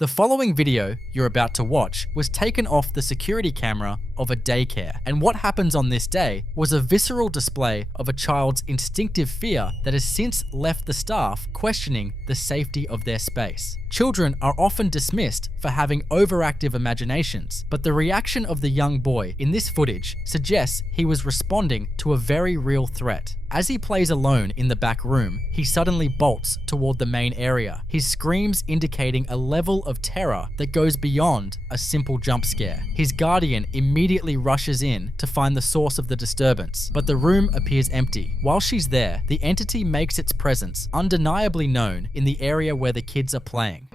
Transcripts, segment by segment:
The following video you're about to watch was taken off the security camera of a daycare, and what happens on this day was a visceral display of a child's instinctive fear that has since left the staff questioning the safety of their space. Children are often dismissed for having overactive imaginations, but the reaction of the young boy in this footage suggests he was responding to a very real threat. As he plays alone in the back room, he suddenly bolts toward the main area, his screams indicating a level of terror that goes beyond a simple jump scare. His guardian immediately rushes in to find the source of the disturbance, but the room appears empty. While she's there, the entity makes its presence undeniably known in the area where the kids are playing.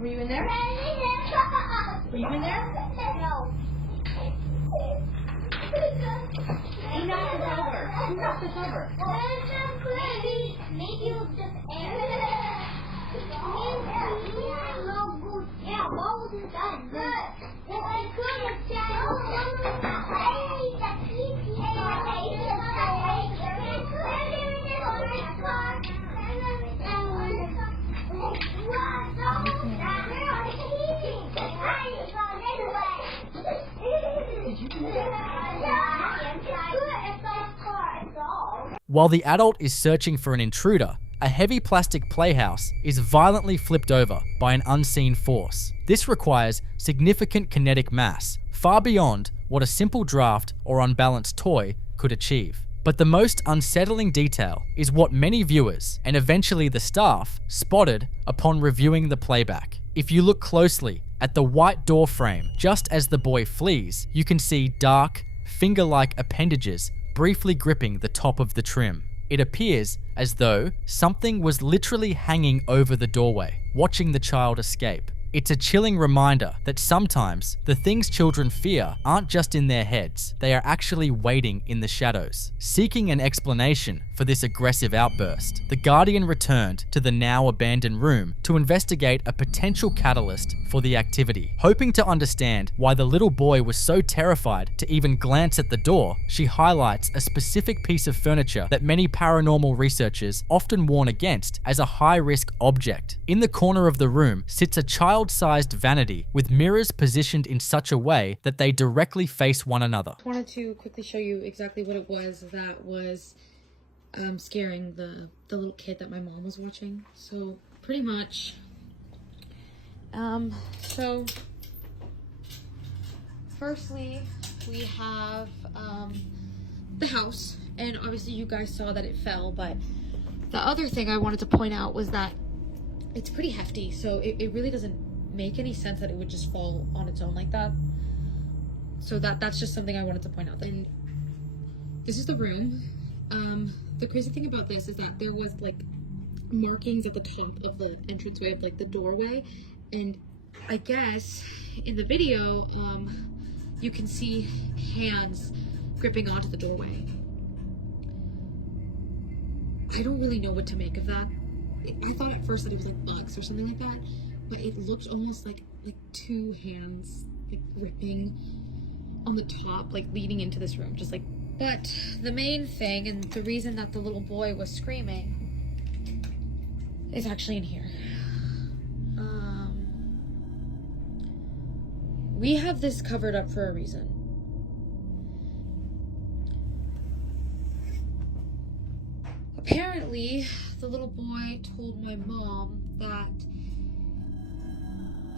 Were you in there? Were you in there? No. Who knocked this over? Who knocked this over? Maybe it was just air. Yeah, what was it done? Well, I could have While the adult is searching for an intruder, a heavy plastic playhouse is violently flipped over by an unseen force. This requires significant kinetic mass, far beyond what a simple draft or unbalanced toy could achieve. But the most unsettling detail is what many viewers, and eventually the staff, spotted upon reviewing the playback. If you look closely at the white door frame just as the boy flees, you can see dark, finger-like appendages briefly gripping the top of the trim. It appears as though something was literally hanging over the doorway, watching the child escape. It's a chilling reminder that sometimes the things children fear aren't just in their heads, they are actually waiting in the shadows. Seeking an explanation for this aggressive outburst, the Guardian returned to the now abandoned room to investigate a potential catalyst for the activity. Hoping to understand why the little boy was so terrified to even glance at the door, she highlights a specific piece of furniture that many paranormal researchers often warn against as a high-risk object. In the corner of the room sits a child-sized vanity with mirrors positioned in such a way that they directly face one another. I wanted to quickly show you exactly what it was that was scaring the little kid that my mom was watching. So pretty much, so firstly we have the house, and obviously you guys saw that it fell, but the other thing I wanted to point out was that it's pretty hefty, so it really doesn't make any sense that it would just fall on its own like that. So that's just something I wanted to point out. And this is the room. The crazy thing about this is that there was like markings at the top of the entranceway of like the doorway, and I guess in the video you can see hands gripping onto the doorway. I don't really know what to make of that. I thought at first that it was like bugs or something like that, but it looked almost like two hands like gripping on the top, like leading into this room, just like. But the main thing, and the reason that the little boy was screaming, is actually in here. We have this covered up for a reason. Apparently, the little boy told my mom that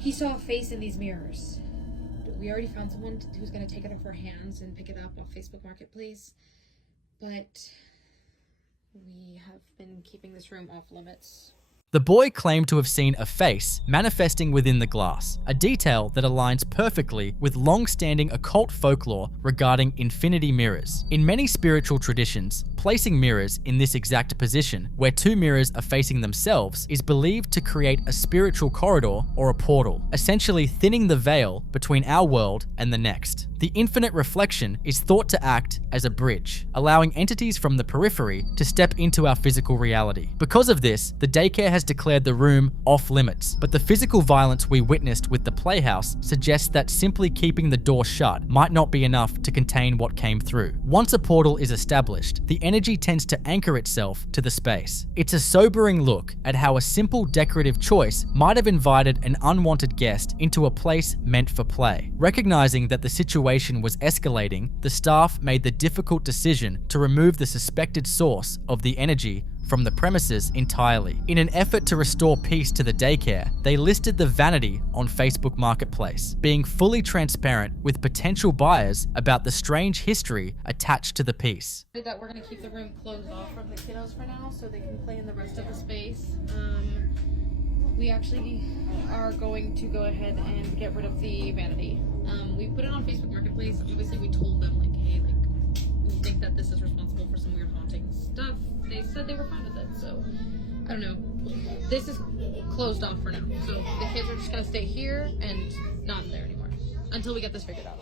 he saw a face in these mirrors. We already found someone who's going to take it off our hands and pick it up off Facebook Marketplace, but we have been keeping this room off limits. The boy claimed to have seen a face manifesting within the glass, a detail that aligns perfectly with long-standing occult folklore regarding infinity mirrors. In many spiritual traditions, placing mirrors in this exact position, where two mirrors are facing themselves, is believed to create a spiritual corridor or a portal, essentially thinning the veil between our world and the next. The infinite reflection is thought to act as a bridge, allowing entities from the periphery to step into our physical reality. Because of this, the daycare has declared the room off limits, but the physical violence we witnessed with the playhouse suggests that simply keeping the door shut might not be enough to contain what came through. Once a portal is established, the energy tends to anchor itself to the space. It's a sobering look at how a simple decorative choice might have invited an unwanted guest into a place meant for play. Recognizing that the situation was escalating, the staff made the difficult decision to remove the suspected source of the energy from the premises entirely. In an effort to restore peace to the daycare, they listed the vanity on Facebook Marketplace, being fully transparent with potential buyers about the strange history attached to the piece. That we're going to keep the room closed off from the kiddos for now so they can play in the rest of the space. We actually are going to go ahead and get rid of the vanity. We put it on Facebook Marketplace. Obviously, we told them, like, hey, like, we think that this is responsible for some weird haunting stuff. They said they were fine with it, so I don't know. This is closed off for now, so the kids are just gonna stay here and not in there anymore until we get this figured out.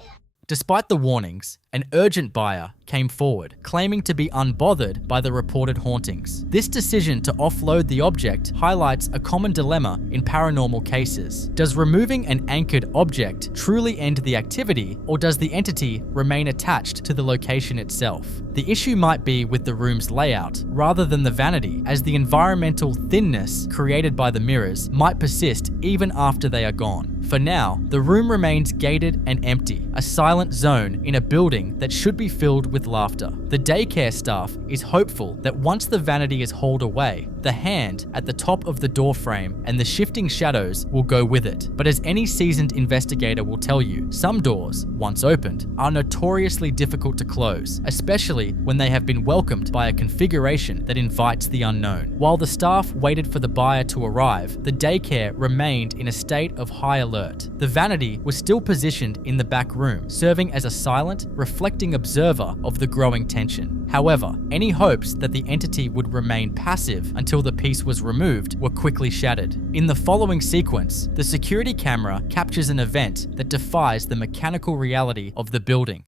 Despite the warnings, an urgent buyer came forward, claiming to be unbothered by the reported hauntings. This decision to offload the object highlights a common dilemma in paranormal cases. Does removing an anchored object truly end the activity, or does the entity remain attached to the location itself? The issue might be with the room's layout, rather than the vanity, as the environmental thinness created by the mirrors might persist even after they are gone. For now, the room remains gated and empty, a silent zone in a building that should be filled with laughter. The daycare staff is hopeful that once the vanity is hauled away, the hand at the top of the door frame and the shifting shadows will go with it. But as any seasoned investigator will tell you, some doors, once opened, are notoriously difficult to close, especially when they have been welcomed by a configuration that invites the unknown. While the staff waited for the buyer to arrive, the daycare remained in a state of high alert. The vanity was still positioned in the back room, serving as a silent, reflecting observer of the growing tension. However, any hopes that the entity would remain passive until the piece was removed were quickly shattered. In the following sequence, the security camera captures an event that defies the mechanical reality of the building.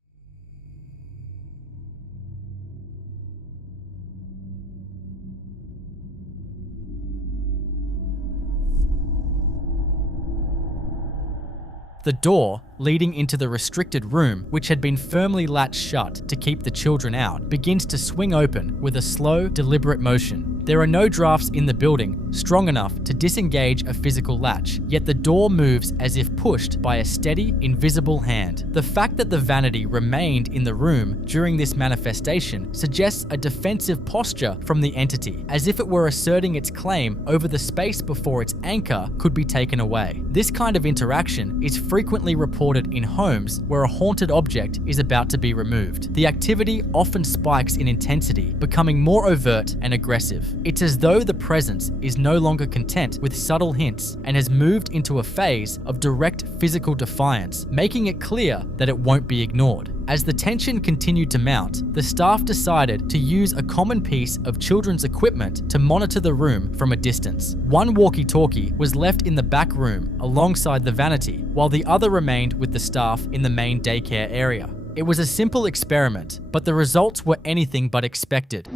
The door leading into the restricted room, which had been firmly latched shut to keep the children out, begins to swing open with a slow, deliberate motion. There are no drafts in the building strong enough to disengage a physical latch, yet the door moves as if pushed by a steady, invisible hand. The fact that the vanity remained in the room during this manifestation suggests a defensive posture from the entity, as if it were asserting its claim over the space before its anchor could be taken away. This kind of interaction is frequently reported in homes where a haunted object is about to be removed. The activity often spikes in intensity, becoming more overt and aggressive. It's as though the presence is no longer content with subtle hints and has moved into a phase of direct physical defiance, making it clear that it won't be ignored. As the tension continued to mount, the staff decided to use a common piece of children's equipment to monitor the room from a distance. One walkie-talkie was left in the back room alongside the vanity, while the other remained with the staff in the main daycare area. It was a simple experiment, but the results were anything but expected.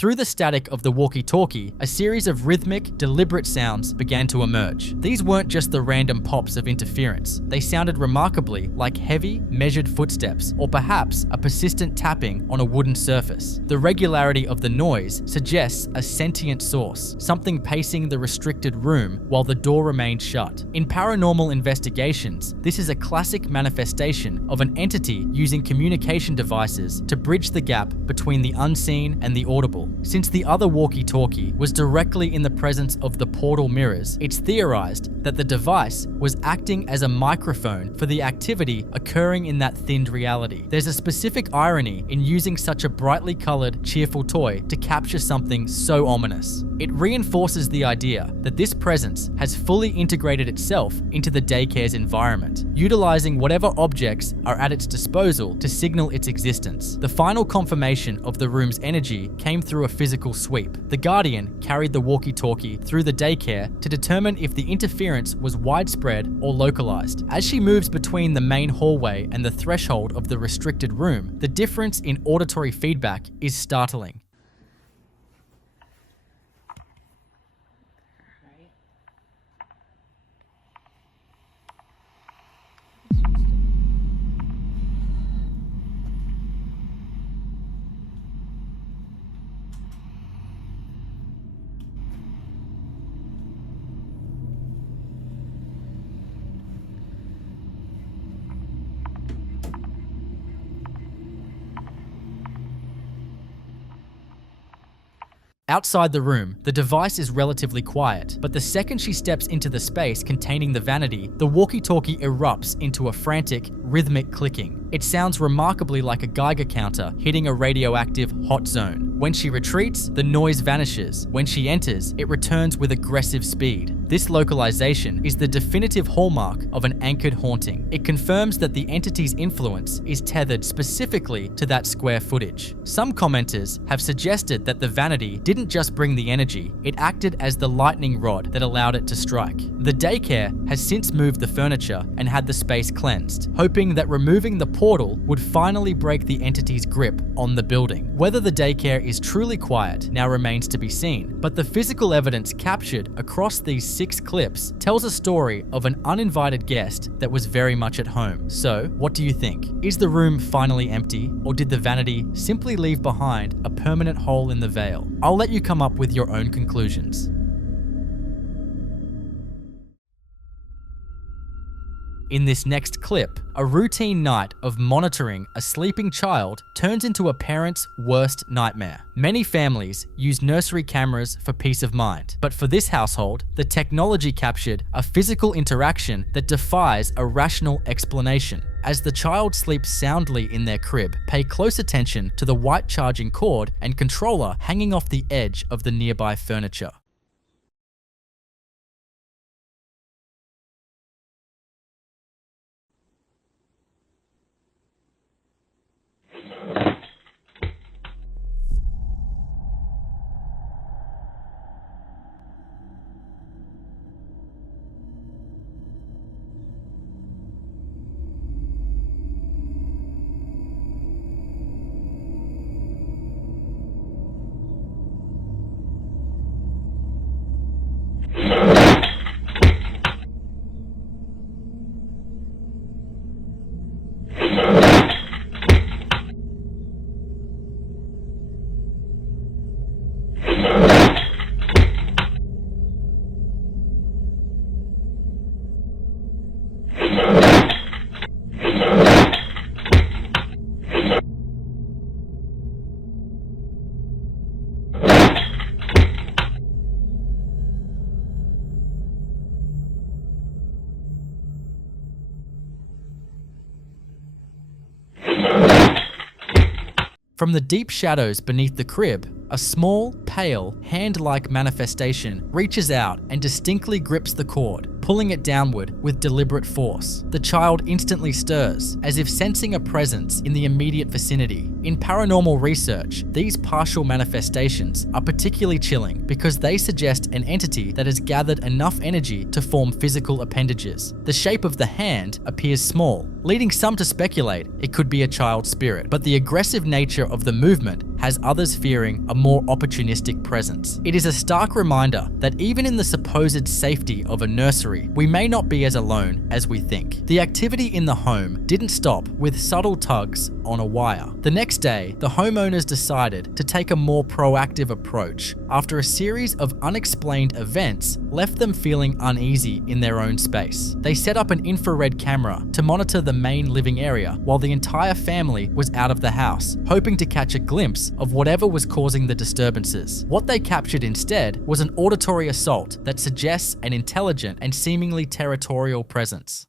Through the static of the walkie-talkie, a series of rhythmic, deliberate sounds began to emerge. These weren't just the random pops of interference. They sounded remarkably like heavy, measured footsteps, or perhaps a persistent tapping on a wooden surface. The regularity of the noise suggests a sentient source, something pacing the restricted room while the door remained shut. In paranormal investigations, this is a classic manifestation of an entity using communication devices to bridge the gap between the unseen and the audible. Since the other walkie-talkie was directly in the presence of the portal mirrors, it's theorized that the device was acting as a microphone for the activity occurring in that thinned reality. There's a specific irony in using such a brightly colored, cheerful toy to capture something so ominous. It reinforces the idea that this presence has fully integrated itself into the daycare's environment, utilizing whatever objects are at its disposal to signal its existence. The final confirmation of the room's energy came through a physical sweep. The Guardian carried the walkie-talkie through the daycare to determine if the interference was widespread or localized. As she moves between the main hallway and the threshold of the restricted room, the difference in auditory feedback is startling. Outside the room, the device is relatively quiet, but the second she steps into the space containing the vanity, the walkie-talkie erupts into a frantic, rhythmic clicking. It sounds remarkably like a Geiger counter hitting a radioactive hot zone. When she retreats, the noise vanishes. When she enters, it returns with aggressive speed. This localization is the definitive hallmark of an anchored haunting. It confirms that the entity's influence is tethered specifically to that square footage. Some commenters have suggested that the vanity didn't just bring the energy, it acted as the lightning rod that allowed it to strike. The daycare has since moved the furniture and had the space cleansed, hoping that removing the portal would finally break the entity's grip on the building. Whether the daycare is truly quiet now remains to be seen, but the physical evidence captured across these 6 clips tells a story of an uninvited guest that was very much at home. So, what do you think? Is the room finally empty, or did the vanity simply leave behind a permanent hole in the veil? I'll let you come up with your own conclusions. In this next clip, a routine night of monitoring a sleeping child turns into a parent's worst nightmare. Many families use nursery cameras for peace of mind, but for this household, the technology captured a physical interaction that defies a rational explanation. As the child sleeps soundly in their crib, pay close attention to the white charging cord and controller hanging off the edge of the nearby furniture. From the deep shadows beneath the crib, a small, pale, hand-like manifestation reaches out and distinctly grips the cord, pulling it downward with deliberate force. The child instantly stirs, as if sensing a presence in the immediate vicinity. In paranormal research, these partial manifestations are particularly chilling because they suggest an entity that has gathered enough energy to form physical appendages. The shape of the hand appears small, leading some to speculate it could be a child's spirit, but the aggressive nature of the movement has others fearing a more opportunistic presence. It is a stark reminder that even in the supposed safety of a nursery, we may not be as alone as we think. The activity in the home didn't stop with subtle tugs on a wire. The next day, the homeowners decided to take a more proactive approach after a series of unexplained events left them feeling uneasy in their own space. They set up an infrared camera to monitor the main living area while the entire family was out of the house, hoping to catch a glimpse of whatever was causing the disturbances. What they captured instead was an auditory assault that suggests an intelligent and seemingly territorial presence.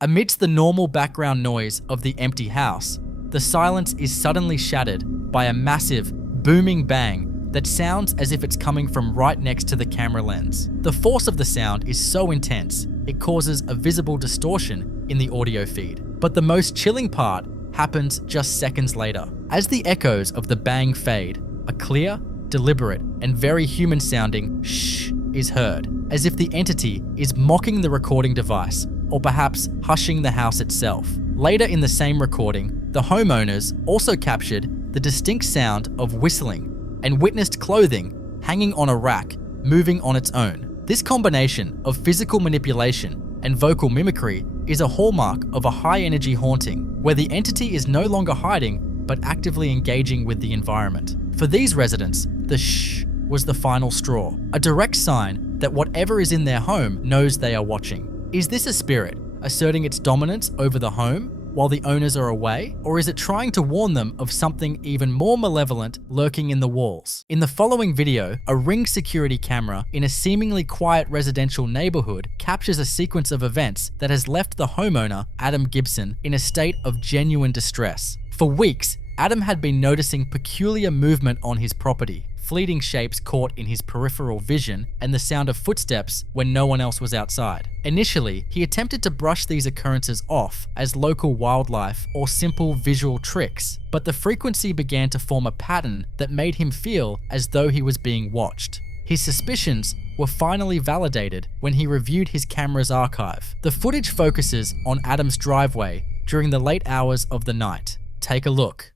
Amidst the normal background noise of the empty house, the silence is suddenly shattered by a massive, booming bang that sounds as if it's coming from right next to the camera lens. The force of the sound is so intense, it causes a visible distortion in the audio feed. But the most chilling part happens just seconds later. As the echoes of the bang fade, a clear, deliberate, and very human-sounding shh is heard, as if the entity is mocking the recording device, or perhaps hushing the house itself. Later in the same recording, the homeowners also captured the distinct sound of whistling and witnessed clothing hanging on a rack, moving on its own. This combination of physical manipulation and vocal mimicry is a hallmark of a high-energy haunting, where the entity is no longer hiding but actively engaging with the environment. For these residents, the shh was the final straw, a direct sign that whatever is in their home knows they are watching. Is this a spirit asserting its dominance over the home while the owners are away? Or is it trying to warn them of something even more malevolent lurking in the walls? In the following video, a Ring security camera in a seemingly quiet residential neighborhood captures a sequence of events that has left the homeowner, Adam Gibson, in a state of genuine distress. For weeks, Adam had been noticing peculiar movement on his property, fleeting shapes caught in his peripheral vision, and the sound of footsteps when no one else was outside. Initially, he attempted to brush these occurrences off as local wildlife or simple visual tricks, but the frequency began to form a pattern that made him feel as though he was being watched. His suspicions were finally validated when he reviewed his camera's archive. The footage focuses on Adam's driveway during the late hours of the night. Take a look.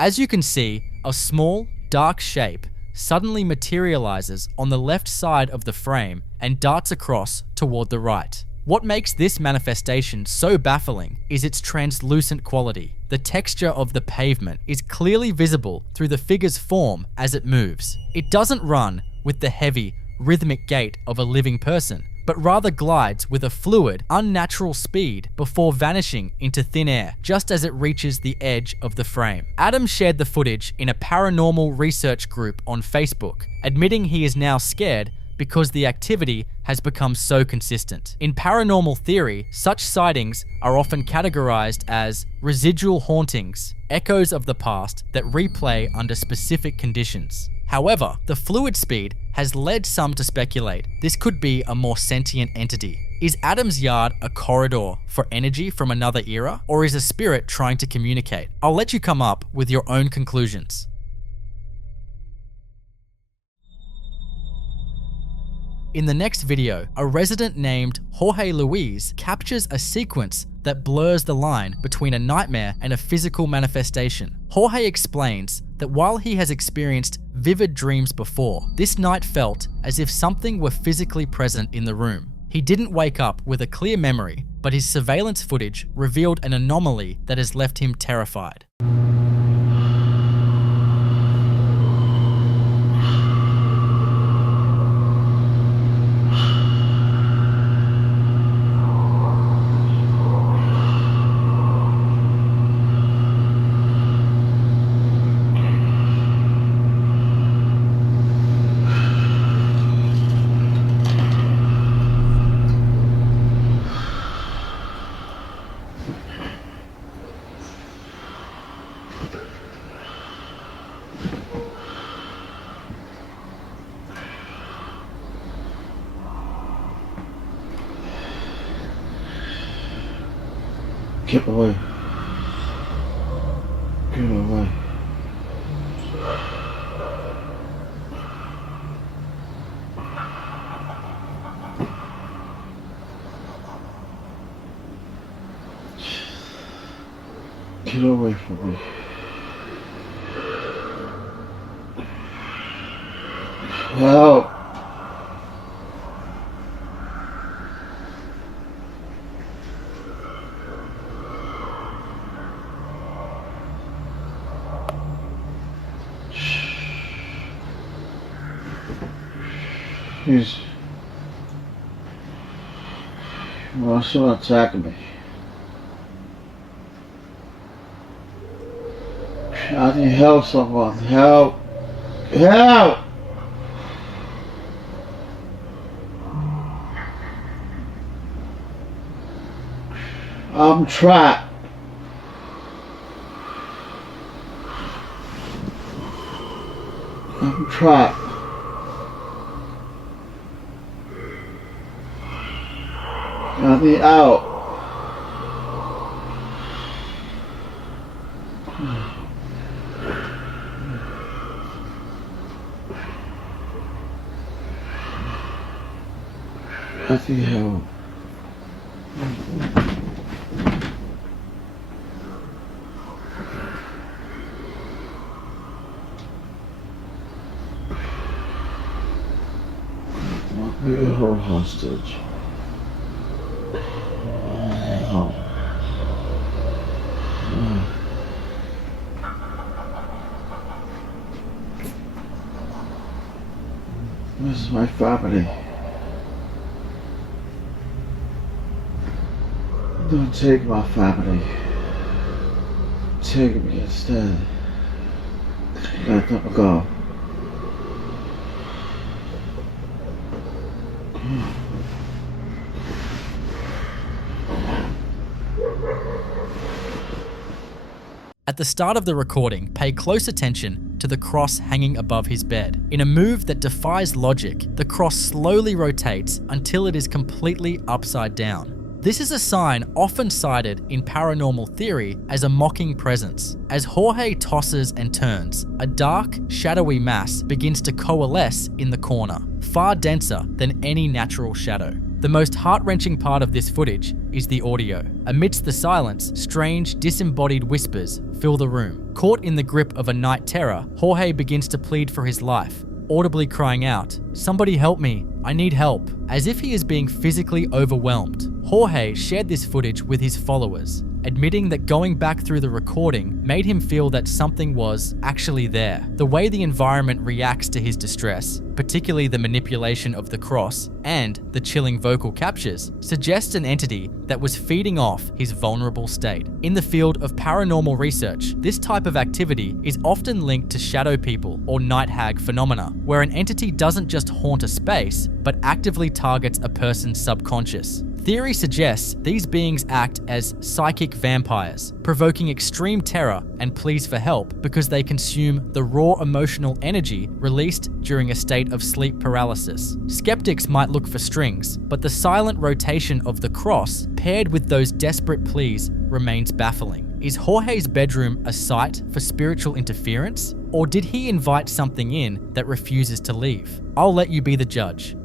As you can see, a small, dark shape suddenly materializes on the left side of the frame and darts across toward the right. What makes this manifestation so baffling is its translucent quality. The texture of the pavement is clearly visible through the figure's form as it moves. It doesn't run with the heavy, rhythmic gait of a living person, but rather glides with a fluid, unnatural speed before vanishing into thin air just as it reaches the edge of the frame. Adam shared the footage in a paranormal research group on Facebook, admitting he is now scared because the activity has become so consistent. In paranormal theory, such sightings are often categorized as residual hauntings, echoes of the past that replay under specific conditions. However, the fluid speed has led some to speculate this could be a more sentient entity. Is Adam's yard a corridor for energy from another era, or is a spirit trying to communicate? I'll let you come up with your own conclusions. In the next video, a resident named Jorge Luis captures a sequence that blurs the line between a nightmare and a physical manifestation. Jorge explains that while he has experienced vivid dreams before, this night felt as if something were physically present in the room. He didn't wake up with a clear memory, but his surveillance footage revealed an anomaly that has left him terrified. Get away. Get away. Get away from me. Help. He's also attacking me. I need help, someone. Help! Help! I'm trapped. I'm trapped. Got me out. Got me out. Want me to hold hostage. Oh. This is my family. Don't take my family. Take me instead. Let them go. At the start of the recording, pay close attention to the cross hanging above his bed. In a move that defies logic, the cross slowly rotates until it is completely upside down. This is a sign often cited in paranormal theory as a mocking presence. As Jorge tosses and turns, a dark, shadowy mass begins to coalesce in the corner, far denser than any natural shadow. The most heart-wrenching part of this footage is the audio. Amidst the silence, strange, disembodied whispers fill the room. Caught in the grip of a night terror, Jorge begins to plead for his life, audibly crying out, "Somebody help me, I need help." As if he is being physically overwhelmed, Jorge shared this footage with his followers, admitting that going back through the recording made him feel that something was actually there. The way the environment reacts to his distress, particularly the manipulation of the cross and the chilling vocal captures, suggests an entity that was feeding off his vulnerable state. In the field of paranormal research, this type of activity is often linked to shadow people or night hag phenomena, where an entity doesn't just haunt a space, but actively targets a person's subconscious. Theory suggests these beings act as psychic vampires, provoking extreme terror and pleas for help because they consume the raw emotional energy released during a state of sleep paralysis. Skeptics might look for strings, but the silent rotation of the cross, paired with those desperate pleas, remains baffling. Is Jorge's bedroom a site for spiritual interference, or did he invite something in that refuses to leave? I'll let you be the judge.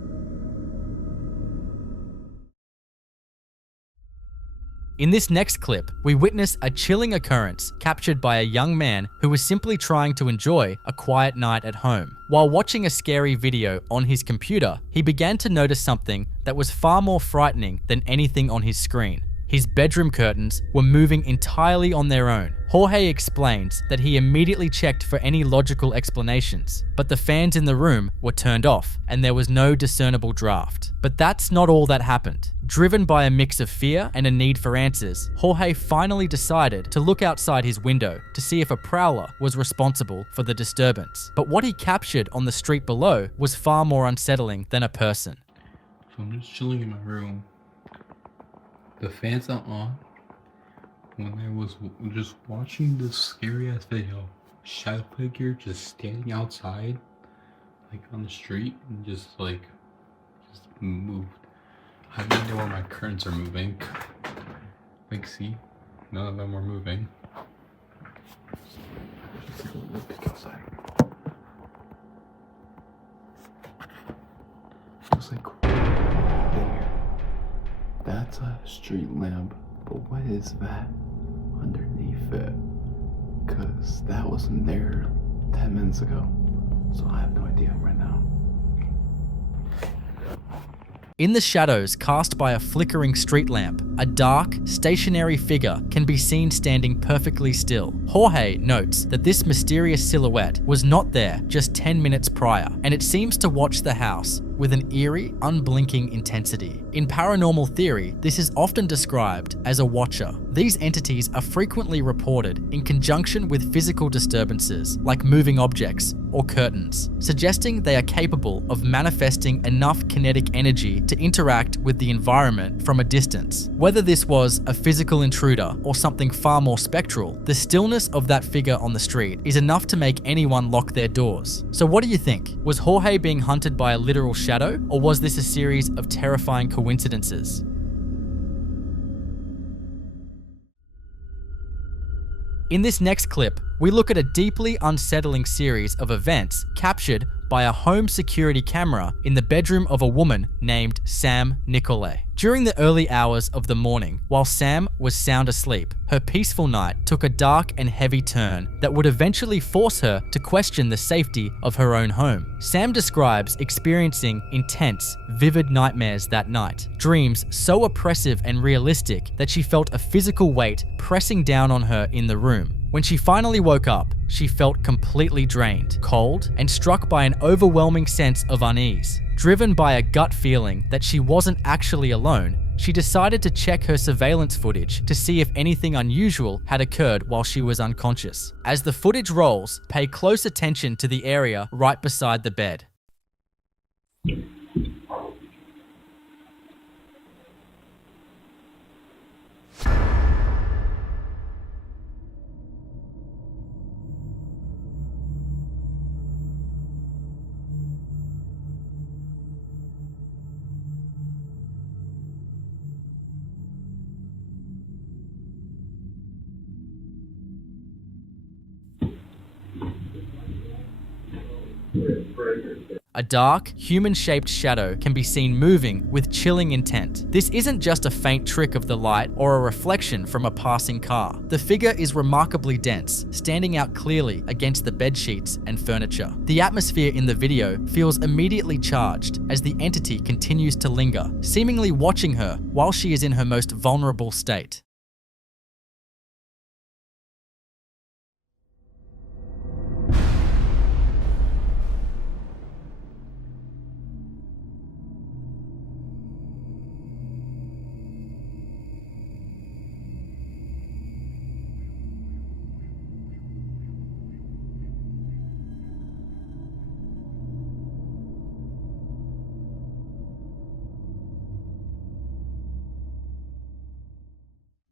In this next clip, we witness a chilling occurrence captured by a young man who was simply trying to enjoy a quiet night at home. While watching a scary video on his computer, he began to notice something that was far more frightening than anything on his screen. His bedroom curtains were moving entirely on their own. Jorge explains that he immediately checked for any logical explanations, but the fans in the room were turned off and there was no discernible draft. But that's not all that happened. Driven by a mix of fear and a need for answers, Jorge finally decided to look outside his window to see if a prowler was responsible for the disturbance. But what he captured on the street below was far more unsettling than a person. So I'm just chilling in my room. The fans are on. When I was just watching this scary ass video, shadow figure just standing outside, like on the street, and just moved. I have no idea where my curtains are moving. Like, see, none of them were moving. Let's take a little peek outside. Looks like there. That's a street lamp, but what is that underneath it? Cause that wasn't there 10 minutes ago, so I have no idea right now. In the shadows cast by a flickering street lamp, a dark, stationary figure can be seen standing perfectly still. Jorge notes that this mysterious silhouette was not there just 10 minutes prior, and it seems to watch the house with an eerie, unblinking intensity. In paranormal theory, this is often described as a watcher. These entities are frequently reported in conjunction with physical disturbances like moving objects or curtains, suggesting they are capable of manifesting enough kinetic energy to interact with the environment from a distance. Whether this was a physical intruder or something far more spectral, the stillness of that figure on the street is enough to make anyone lock their doors. So what do you think? Was Jorge being hunted by a literal shadow, or was this a series of terrifying coincidences? In this next clip, we look at a deeply unsettling series of events captured by a home security camera in the bedroom of a woman named Sam Nicolay. During the early hours of the morning, while Sam was sound asleep, her peaceful night took a dark and heavy turn that would eventually force her to question the safety of her own home. Sam describes experiencing intense, vivid nightmares that night, dreams so oppressive and realistic that she felt a physical weight pressing down on her in the room. When she finally woke up, she felt completely drained, cold, and struck by an overwhelming sense of unease. Driven by a gut feeling that she wasn't actually alone, she decided to check her surveillance footage to see if anything unusual had occurred while she was unconscious. As the footage rolls, pay close attention to the area right beside the bed. A dark, human-shaped shadow can be seen moving with chilling intent. This isn't just a faint trick of the light or a reflection from a passing car. The figure is remarkably dense, standing out clearly against the bedsheets and furniture. The atmosphere in the video feels immediately charged as the entity continues to linger, seemingly watching her while she is in her most vulnerable state.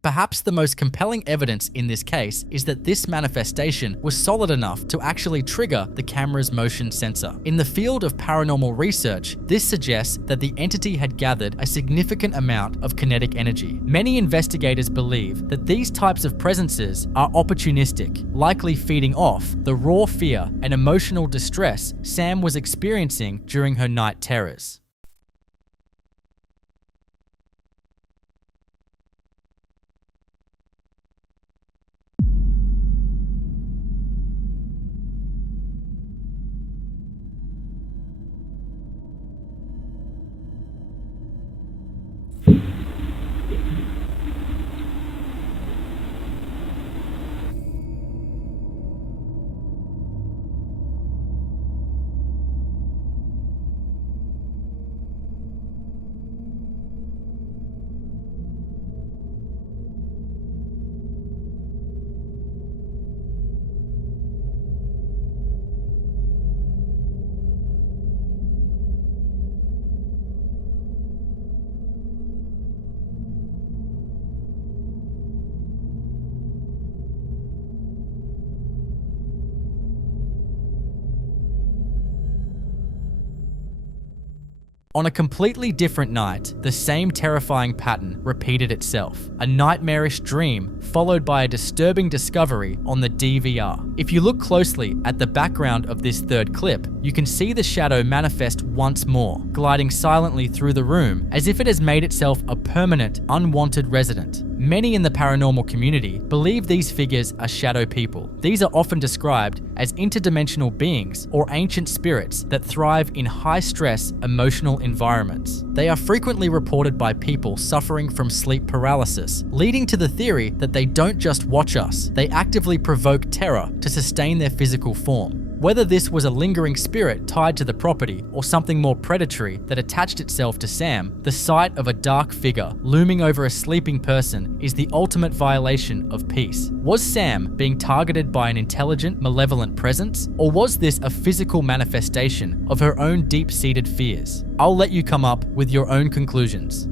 Perhaps the most compelling evidence in this case is that this manifestation was solid enough to actually trigger the camera's motion sensor. In the field of paranormal research, this suggests that the entity had gathered a significant amount of kinetic energy. Many investigators believe that these types of presences are opportunistic, likely feeding off the raw fear and emotional distress Sam was experiencing during her night terrors. On a completely different night, the same terrifying pattern repeated itself. A nightmarish dream followed by a disturbing discovery on the DVR. If you look closely at the background of this third clip, you can see the shadow manifest once more, gliding silently through the room as if it has made itself a permanent, unwanted resident. Many in the paranormal community believe these figures are shadow people. These are often described as interdimensional beings or ancient spirits that thrive in high-stress, emotional environments. They are frequently reported by people suffering from sleep paralysis, leading to the theory that they don't just watch us, they actively provoke terror to sustain their physical form. Whether this was a lingering spirit tied to the property or something more predatory that attached itself to Sam, the sight of a dark figure looming over a sleeping person is the ultimate violation of peace. Was Sam being targeted by an intelligent, malevolent presence, or was this a physical manifestation of her own deep-seated fears? I'll let you come up with your own conclusions.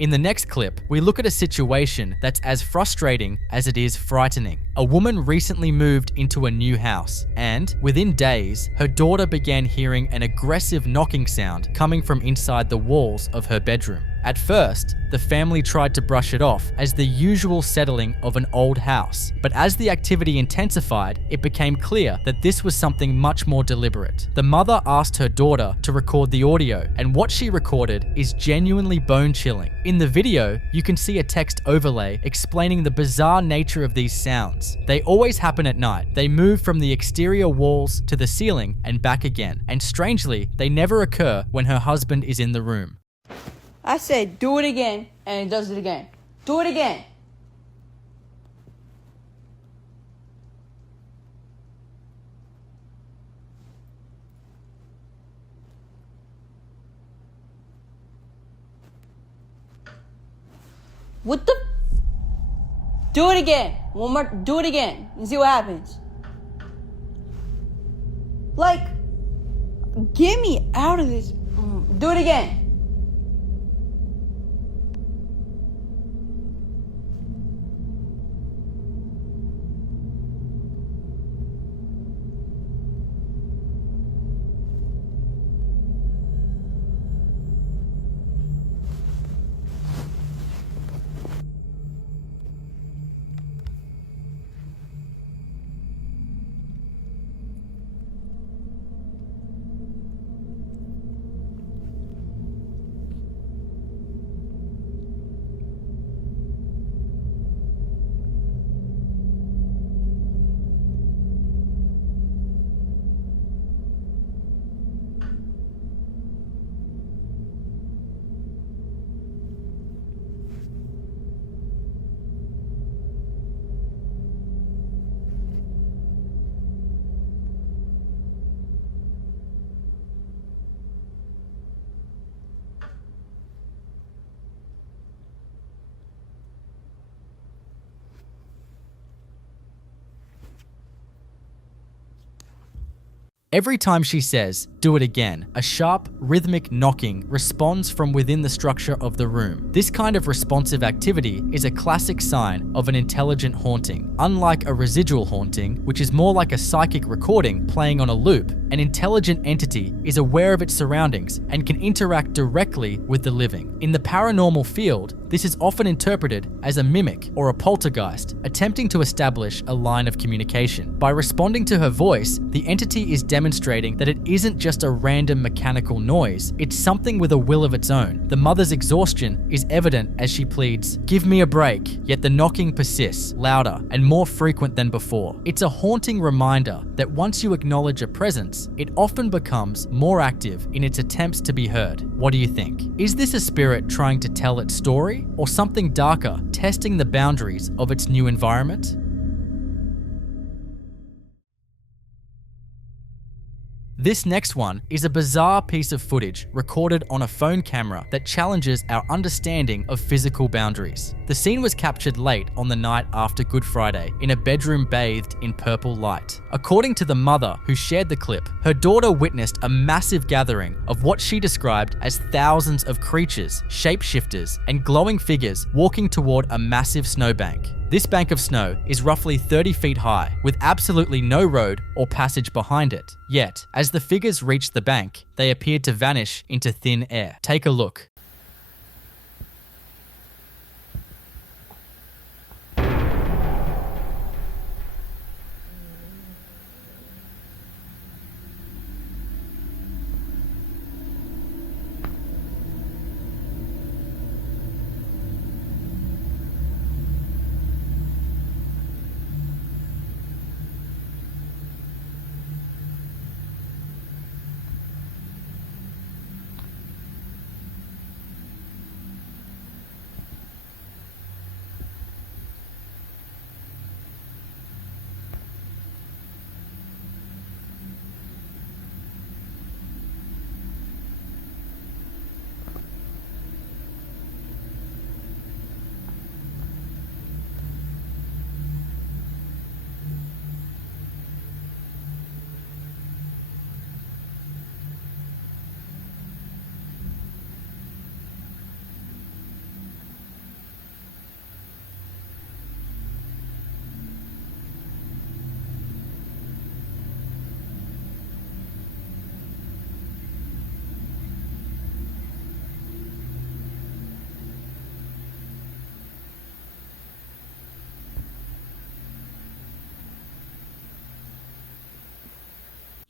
In the next clip, we look at a situation that's as frustrating as it is frightening. A woman recently moved into a new house, and within days, her daughter began hearing an aggressive knocking sound coming from inside the walls of her bedroom. At first, the family tried to brush it off as the usual settling of an old house, but as the activity intensified, it became clear that this was something much more deliberate. The mother asked her daughter to record the audio, and what she recorded is genuinely bone-chilling. In the video, you can see a text overlay explaining the bizarre nature of these sounds. They always happen at night. They move from the exterior walls to the ceiling and back again, and strangely, they never occur when her husband is in the room. I said, do it again, and it does it again. Do it again. What the? Do it again. One more. Do it again and see what happens. Like, get me out of this. Do it again. Every time she says, "Do it again," a sharp, rhythmic knocking responds from within the structure of the room. This kind of responsive activity is a classic sign of an intelligent haunting. Unlike a residual haunting, which is more like a psychic recording playing on a loop, an intelligent entity is aware of its surroundings and can interact directly with the living. In the paranormal field, this is often interpreted as a mimic or a poltergeist, attempting to establish a line of communication. By responding to her voice, the entity is demonstrating that it isn't just a random mechanical noise, it's something with a will of its own. The mother's exhaustion is evident as she pleads, "Give me a break," yet the knocking persists, louder and more frequent than before. It's a haunting reminder that once you acknowledge a presence, it often becomes more active in its attempts to be heard. What do you think? Is this a spirit trying to tell its story, or something darker testing the boundaries of its new environment? This next one is a bizarre piece of footage recorded on a phone camera that challenges our understanding of physical boundaries. The scene was captured late on the night after Good Friday in a bedroom bathed in purple light. According to the mother who shared the clip, her daughter witnessed a massive gathering of what she described as thousands of creatures, shapeshifters, and glowing figures walking toward a massive snowbank. This bank of snow is roughly 30 feet high, with absolutely no road or passage behind it. Yet, as the figures reached the bank, they appeared to vanish into thin air. Take a look.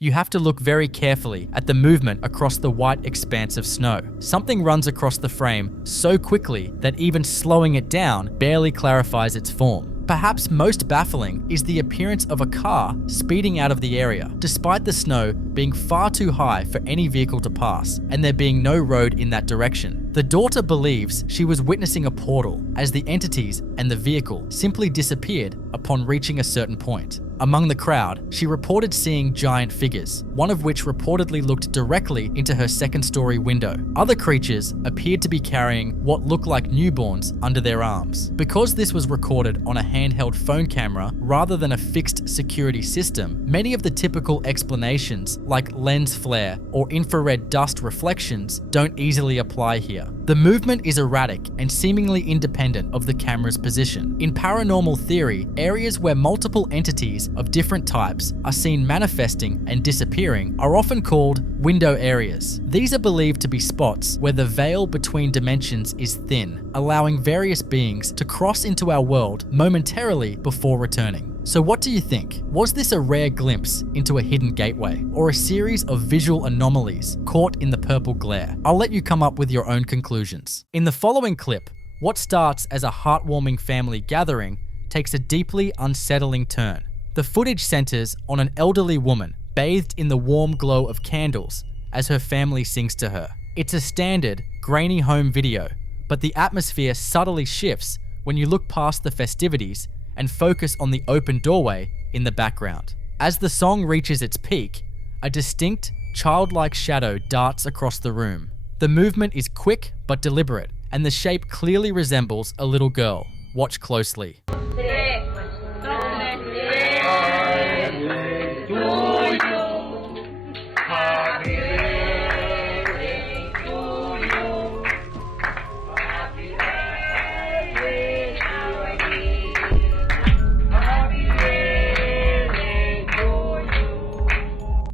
You have to look very carefully at the movement across the white expanse of snow. Something runs across the frame so quickly that even slowing it down barely clarifies its form. Perhaps most baffling is the appearance of a car speeding out of the area, despite the snow being far too high for any vehicle to pass, and there being no road in that direction. The daughter believes she was witnessing a portal, as the entities and the vehicle simply disappeared upon reaching a certain point. Among the crowd, she reported seeing giant figures, one of which reportedly looked directly into her second-story window. Other creatures appeared to be carrying what looked like newborns under their arms. Because this was recorded on a handheld phone camera rather than a fixed security system, many of the typical explanations like lens flare or infrared dust reflections don't easily apply here. The movement is erratic and seemingly independent of the camera's position. In paranormal theory, areas where multiple entities of different types are seen manifesting and disappearing are often called window areas. These are believed to be spots where the veil between dimensions is thin, allowing various beings to cross into our world momentarily before returning. So what do you think? Was this a rare glimpse into a hidden gateway, or a series of visual anomalies caught in the purple glare? I'll let you come up with your own conclusions. In the following clip, what starts as a heartwarming family gathering takes a deeply unsettling turn. The footage centers on an elderly woman bathed in the warm glow of candles as her family sings to her. It's a standard, grainy home video, but the atmosphere subtly shifts when you look past the festivities and focus on the open doorway in the background. As the song reaches its peak, a distinct, childlike shadow darts across the room. The movement is quick but deliberate, and the shape clearly resembles a little girl. Watch closely.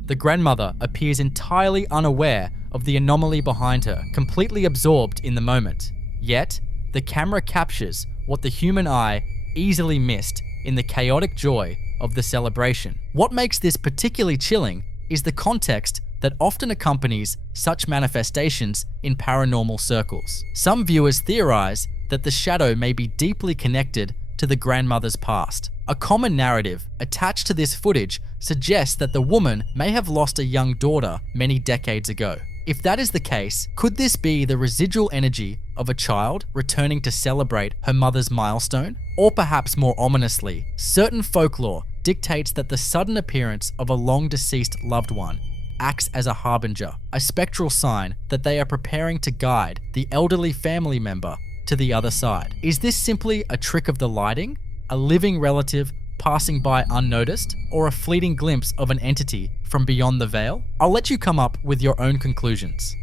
The grandmother appears entirely unaware of the anomaly behind her, completely absorbed in the moment. Yet, the camera captures what the human eye easily missed in the chaotic joy of the celebration. What makes this particularly chilling is the context that often accompanies such manifestations in paranormal circles. Some viewers theorize that the shadow may be deeply connected to the grandmother's past. A common narrative attached to this footage suggests that the woman may have lost a young daughter many decades ago. If that is the case, could this be the residual energy of a child returning to celebrate her mother's milestone? Or perhaps more ominously, certain folklore dictates that the sudden appearance of a long-deceased loved one acts as a harbinger, a spectral sign that they are preparing to guide the elderly family member to the other side. Is this simply a trick of the lighting, a living relative passing by unnoticed, or a fleeting glimpse of an entity from beyond the veil? I'll let you come up with your own conclusions.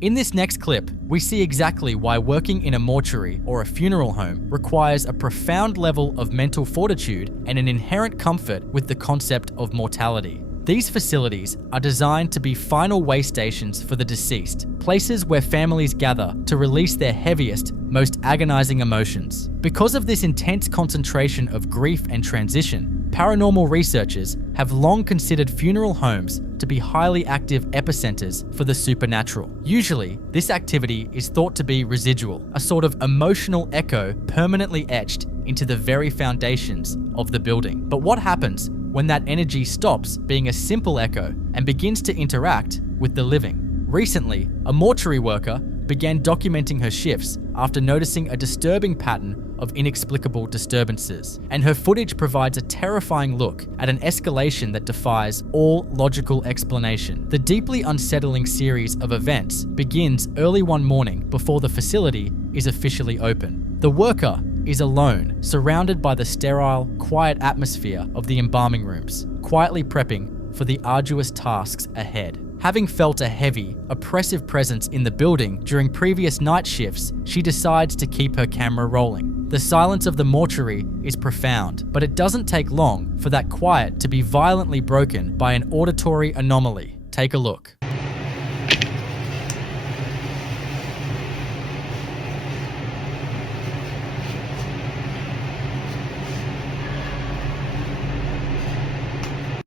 In this next clip, we see exactly why working in a mortuary or a funeral home requires a profound level of mental fortitude and an inherent comfort with the concept of mortality. These facilities are designed to be final way stations for the deceased, places where families gather to release their heaviest, most agonizing emotions. Because of this intense concentration of grief and transition, paranormal researchers have long considered funeral homes to be highly active epicenters for the supernatural. Usually, this activity is thought to be residual, a sort of emotional echo permanently etched into the very foundations of the building. But what happens when that energy stops being a simple echo and begins to interact with the living? Recently, a mortuary worker began documenting her shifts after noticing a disturbing pattern of inexplicable disturbances, and her footage provides a terrifying look at an escalation that defies all logical explanation. The deeply unsettling series of events begins early one morning before the facility is officially open. The worker is alone, surrounded by the sterile, quiet atmosphere of the embalming rooms, quietly prepping for the arduous tasks ahead. Having felt a heavy, oppressive presence in the building during previous night shifts, she decides to keep her camera rolling. The silence of the mortuary is profound, but it doesn't take long for that quiet to be violently broken by an auditory anomaly. Take a look.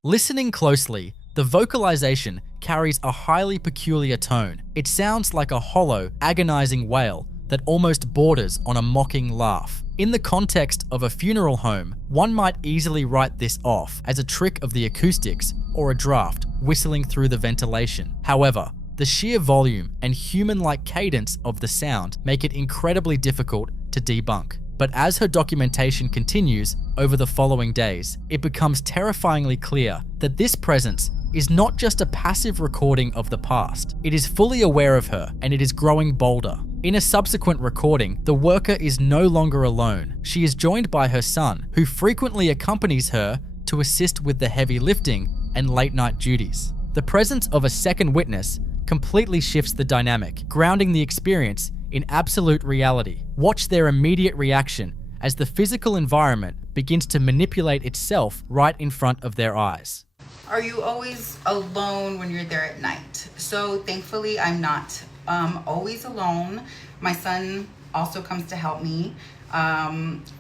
Listening closely, the vocalization carries a highly peculiar tone. It sounds like a hollow, agonizing wail that almost borders on a mocking laugh. In the context of a funeral home, one might easily write this off as a trick of the acoustics or a draft whistling through the ventilation. However, the sheer volume and human-like cadence of the sound make it incredibly difficult to debunk. But as her documentation continues over the following days, it becomes terrifyingly clear that this presence is not just a passive recording of the past. It is fully aware of her, and it is growing bolder. In a subsequent recording, the worker is no longer alone. She is joined by her son, who frequently accompanies her to assist with the heavy lifting and late-night duties. The presence of a second witness completely shifts the dynamic, grounding the experience in absolute reality. Watch their immediate reaction as the physical environment begins to manipulate itself right in front of their eyes. Are you always alone when you're there at night? So thankfully I'm not always alone. My son also comes to help me.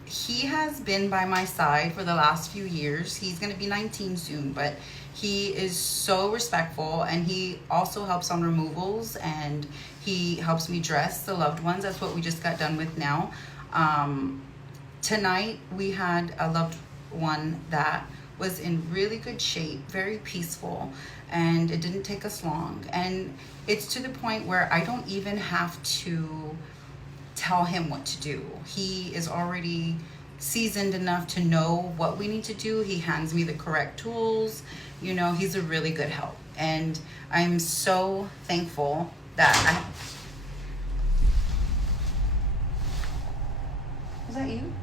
He has been by my side for the last few years. He's gonna be 19 soon, but he is so respectful, and he also helps on removals, and he helps me dress the loved ones. That's what we just got done with now. Tonight we had a loved one that was in really good shape, very peaceful, and it didn't take us long. And it's to the point where I don't even have to tell him what to do. He is already seasoned enough to know what we need to do. He hands me the correct tools. You know, he's a really good help. And I'm so thankful that Was that you?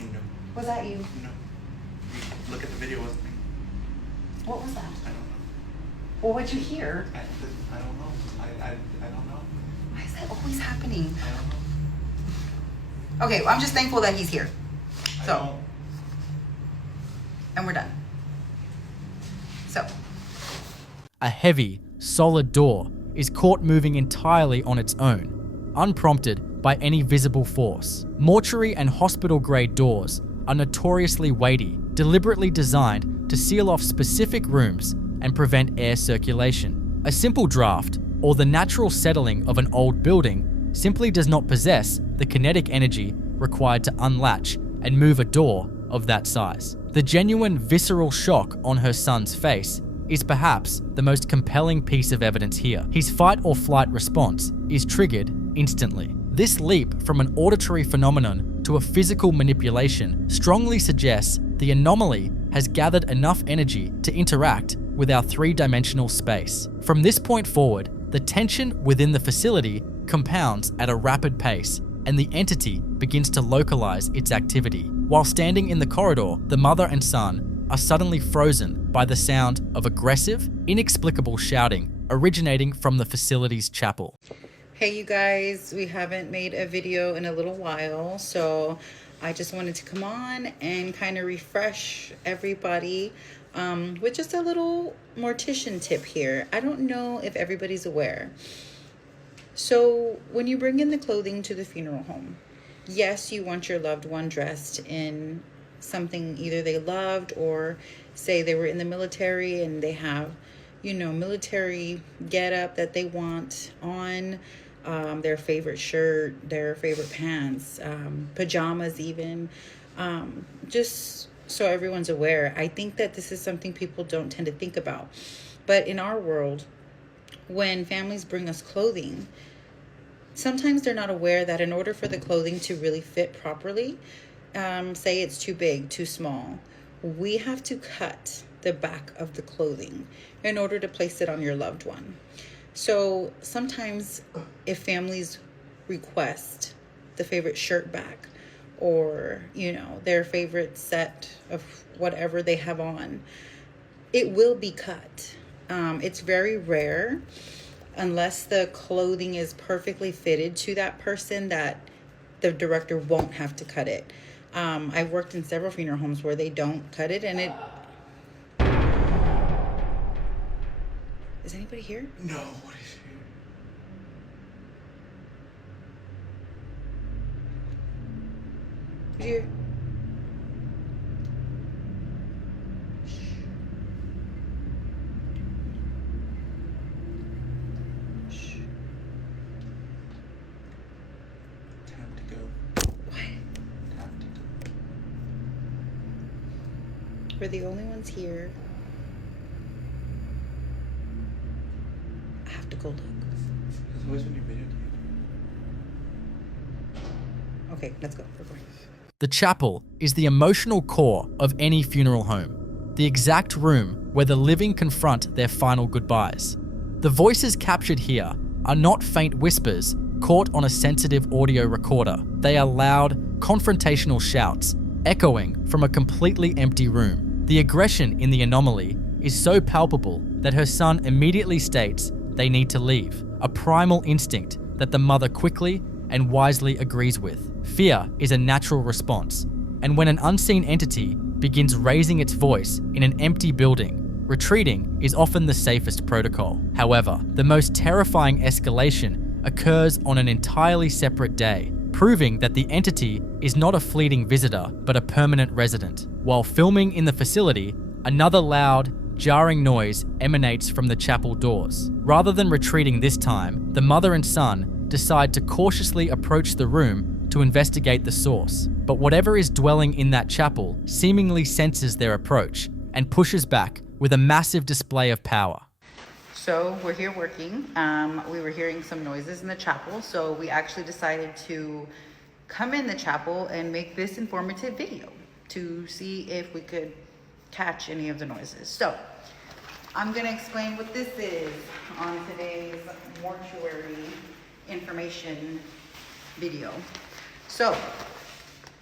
No. Was that you? No. Look at the video, wasn't me. What was that? I don't know. Well, what'd you hear? I don't know. I don't know. Why is that always happening? I don't know. Okay, well, I'm just thankful that he's here. So, and we're done. So, A heavy, solid door is caught moving entirely on its own, unprompted by any visible force. Mortuary and hospital-grade doors are notoriously weighty, deliberately designed to seal off specific rooms and prevent air circulation. A simple draft, or the natural settling of an old building, simply does not possess the kinetic energy required to unlatch and move a door of that size. The genuine visceral shock on her son's face is perhaps the most compelling piece of evidence here. His fight or flight response is triggered instantly. This leap from an auditory phenomenon to a physical manipulation strongly suggests the anomaly has gathered enough energy to interact with our three-dimensional space. From this point forward, the tension within the facility compounds at a rapid pace, and the entity begins to localize its activity. While standing in the corridor, the mother and son are suddenly frozen by the sound of aggressive, inexplicable shouting originating from the facility's chapel. hey you guys, we haven't made a video in a little while, so I just wanted to come on and kind of refresh everybody with just a little mortician tip here. I don't know if everybody's aware. So when you bring in the clothing to the funeral home, yes, you want your loved one dressed in something either they loved, or say they were in the military and they have, you know, military getup that they want on, their favorite shirt, their favorite pants, pajamas even, just so everyone's aware. I think that this is something people don't tend to think about. But in our world, when families bring us clothing, sometimes they're not aware that in order for the clothing to really fit properly, say it's too big, too small, we have to cut the back of the clothing in order to place it on your loved one. So sometimes if families request the favorite shirt back, or, you know, their favorite set of whatever they have on, it will be cut. It's very rare, unless the clothing is perfectly fitted to that person, that the director won't have to cut it. I've worked in several funeral homes where they don't cut it, and it... Is anybody here? No, what is Who's here? Time to go. What? Time to go. We're the only ones here. I have to go look. There's always when you videotape. Okay, let's go. We're going. The chapel is the emotional core of any funeral home, the exact room where the living confront their final goodbyes. The voices captured here are not faint whispers caught on a sensitive audio recorder. They are loud, confrontational shouts echoing from a completely empty room. The aggression in the anomaly is so palpable that her son immediately states they need to leave, a primal instinct that the mother quickly and wisely agrees with. Fear is a natural response, and when an unseen entity begins raising its voice in an empty building, retreating is often the safest protocol. However, the most terrifying escalation occurs on an entirely separate day, proving that the entity is not a fleeting visitor, but a permanent resident. While filming in the facility, another loud, jarring noise emanates from the chapel doors. Rather than retreating this time, the mother and son decide to cautiously approach the room to investigate the source. But whatever is dwelling in that chapel seemingly senses their approach and pushes back with a massive display of power. So we're here working. We were hearing some noises in the chapel, so we actually decided to come in the chapel and make this informative video to see if we could catch any of the noises. So I'm gonna explain what this is on today's mortuary information video. So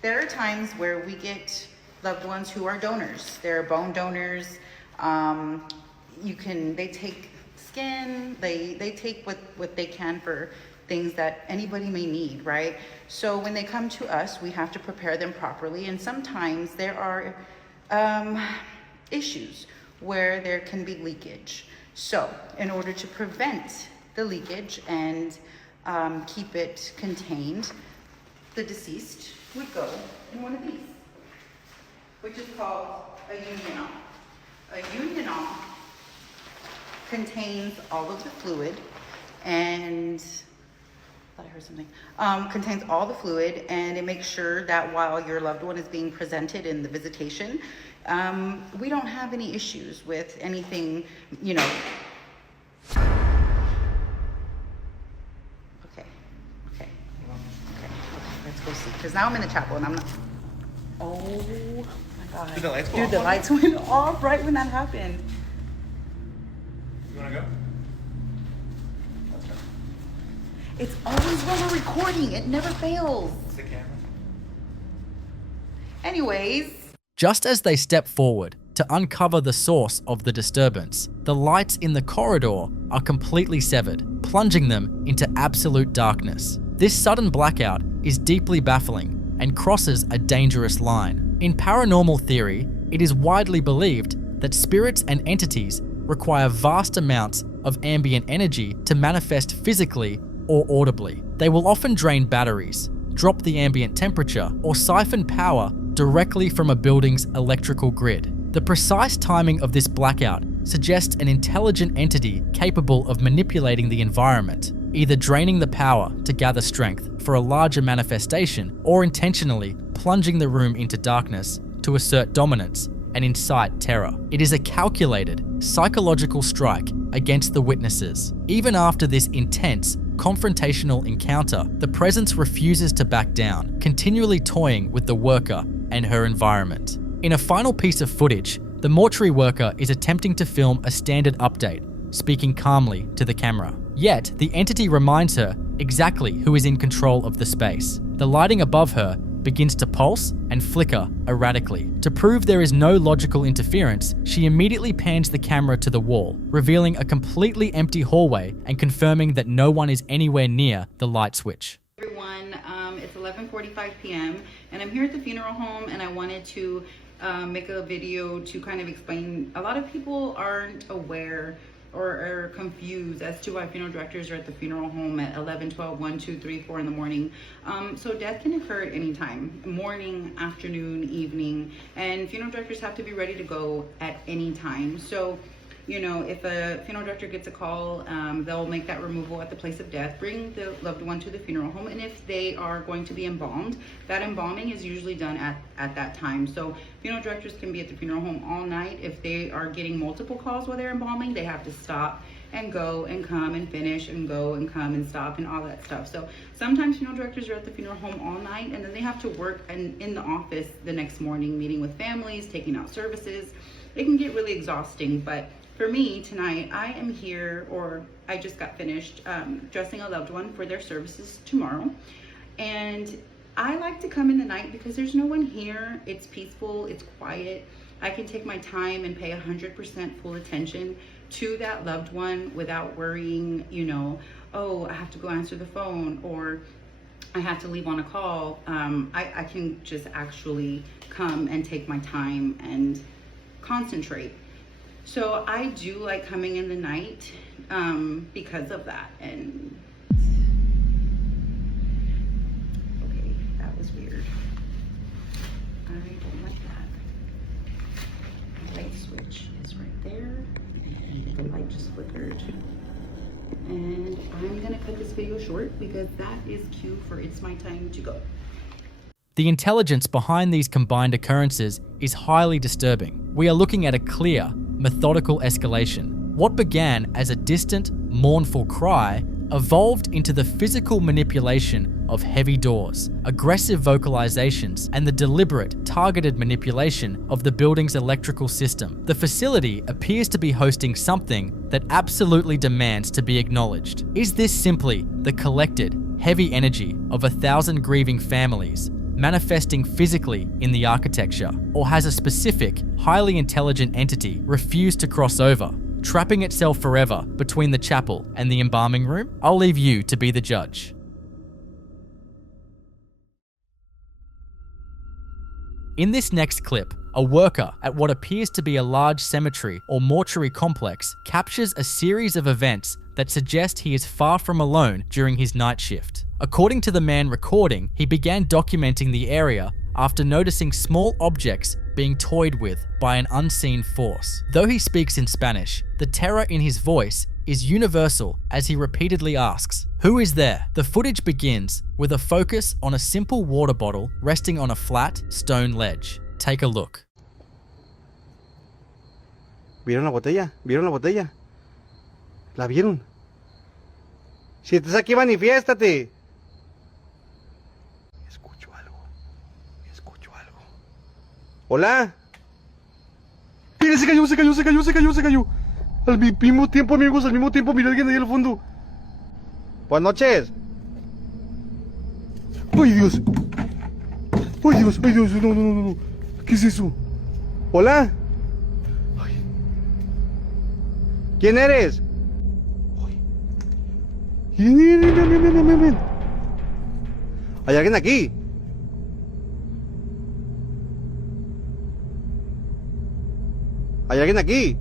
there are times where we get loved ones who are donors. They're bone donors. They take skin, they take what they can for things that anybody may need, right? So when they come to us, we have to prepare them properly. And sometimes there are issues where there can be leakage. So in order to prevent the leakage and keep it contained, the deceased would go in one of these, which is called a unional. A unional contains all of the fluid and I thought I heard something. Contains all the fluid, and it makes sure that while your loved one is being presented in the visitation, we don't have any issues with anything, you know. Okay, let's go see. Because now I'm in the chapel and I'm not. Oh my God. Did the lights go Dude, off the on lights went off right when that happened. You wanna go? Let's go. It's always when we're recording. It never fails. It's the camera. Anyways. Just as they step forward to uncover the source of the disturbance, the lights in the corridor are completely severed, plunging them into absolute darkness. This sudden blackout is deeply baffling and crosses a dangerous line. In paranormal theory, it is widely believed that spirits and entities require vast amounts of ambient energy to manifest physically or audibly. They will often drain batteries, drop the ambient temperature, or siphon power directly from a building's electrical grid. The precise timing of this blackout suggests an intelligent entity capable of manipulating the environment, either draining the power to gather strength for a larger manifestation or intentionally plunging the room into darkness to assert dominance and incite terror. It is a calculated, psychological strike against the witnesses. Even after this intense, confrontational encounter, the presence refuses to back down, continually toying with the worker and her environment. In a final piece of footage, the mortuary worker is attempting to film a standard update, speaking calmly to the camera. Yet, the entity reminds her exactly who is in control of the space. The lighting above her begins to pulse and flicker erratically. To prove there is no logical interference, she immediately pans the camera to the wall, revealing a completely empty hallway and confirming that no one is anywhere near the light switch. Everyone, it's 11:45 p.m. and I'm here at the funeral home, and I wanted to make a video to kind of explain. A lot of people aren't aware or are confused as to why funeral directors are at the funeral home at 11, 12, 1, 2, 3, 4 in the morning. So death can occur at any time, morning, afternoon, evening, and funeral directors have to be ready to go at any time. So, you know, if a funeral director gets a call, they'll make that removal at the place of death, bring the loved one to the funeral home, and if they are going to be embalmed, that embalming is usually done at that time. So funeral directors can be at the funeral home all night. If they are getting multiple calls while they're embalming, they have to stop and go and come and finish and go and come and stop and all that stuff. So sometimes funeral directors are at the funeral home all night, and then they have to work in the office the next morning, meeting with families, taking out services. It can get really exhausting, but for me tonight, I am here, or I just got finished dressing a loved one for their services tomorrow. And I like to come in the night because there's no one here. It's peaceful, it's quiet. I can take my time and pay 100% full attention to that loved one without worrying, you know, oh, I have to go answer the phone, or I have to leave on a call. I can just actually come and take my time and concentrate. So I do like coming in the night because of that. And okay, that was weird. I don't like that. The light switch is right there. And the light just flickered. And I'm gonna cut this video short because that is cue for it's my time to go. The intelligence behind these combined occurrences is highly disturbing. We are looking at a clear, methodical escalation. What began as a distant, mournful cry evolved into the physical manipulation of heavy doors, aggressive vocalizations, and the deliberate, targeted manipulation of the building's electrical system. The facility appears to be hosting something that absolutely demands to be acknowledged. Is this simply the collected, heavy energy of 1,000 grieving families manifesting physically in the architecture, or has a specific, highly intelligent entity refused to cross over? trapping itself forever between the chapel and the embalming room? I'll leave you to be the judge. In this next clip, a worker at what appears to be a large cemetery or mortuary complex captures a series of events that suggest he is far from alone during his night shift. According to the man recording, he began documenting the area after noticing small objects being toyed with by an unseen force. Though he speaks in Spanish, the terror in his voice is universal as he repeatedly asks, "Who is there?" The footage begins with a focus on a simple water bottle resting on a flat stone ledge. Take a look. ¿Vieron la botella? ¿Vieron la botella? ¿La vieron? Si estás aquí, manifiéstate. Escucho algo. Escucho algo. ¿Hola? Mira, se cayó. Al mismo tiempo, amigos, mira alguien ahí al fondo. Buenas noches. ¡Ay, Dios! No. ¿Qué es eso? ¿Hola? Ay. ¿Quién eres? Ay. Ven. ¿Hay alguien aquí? ¿Hay alguien aquí?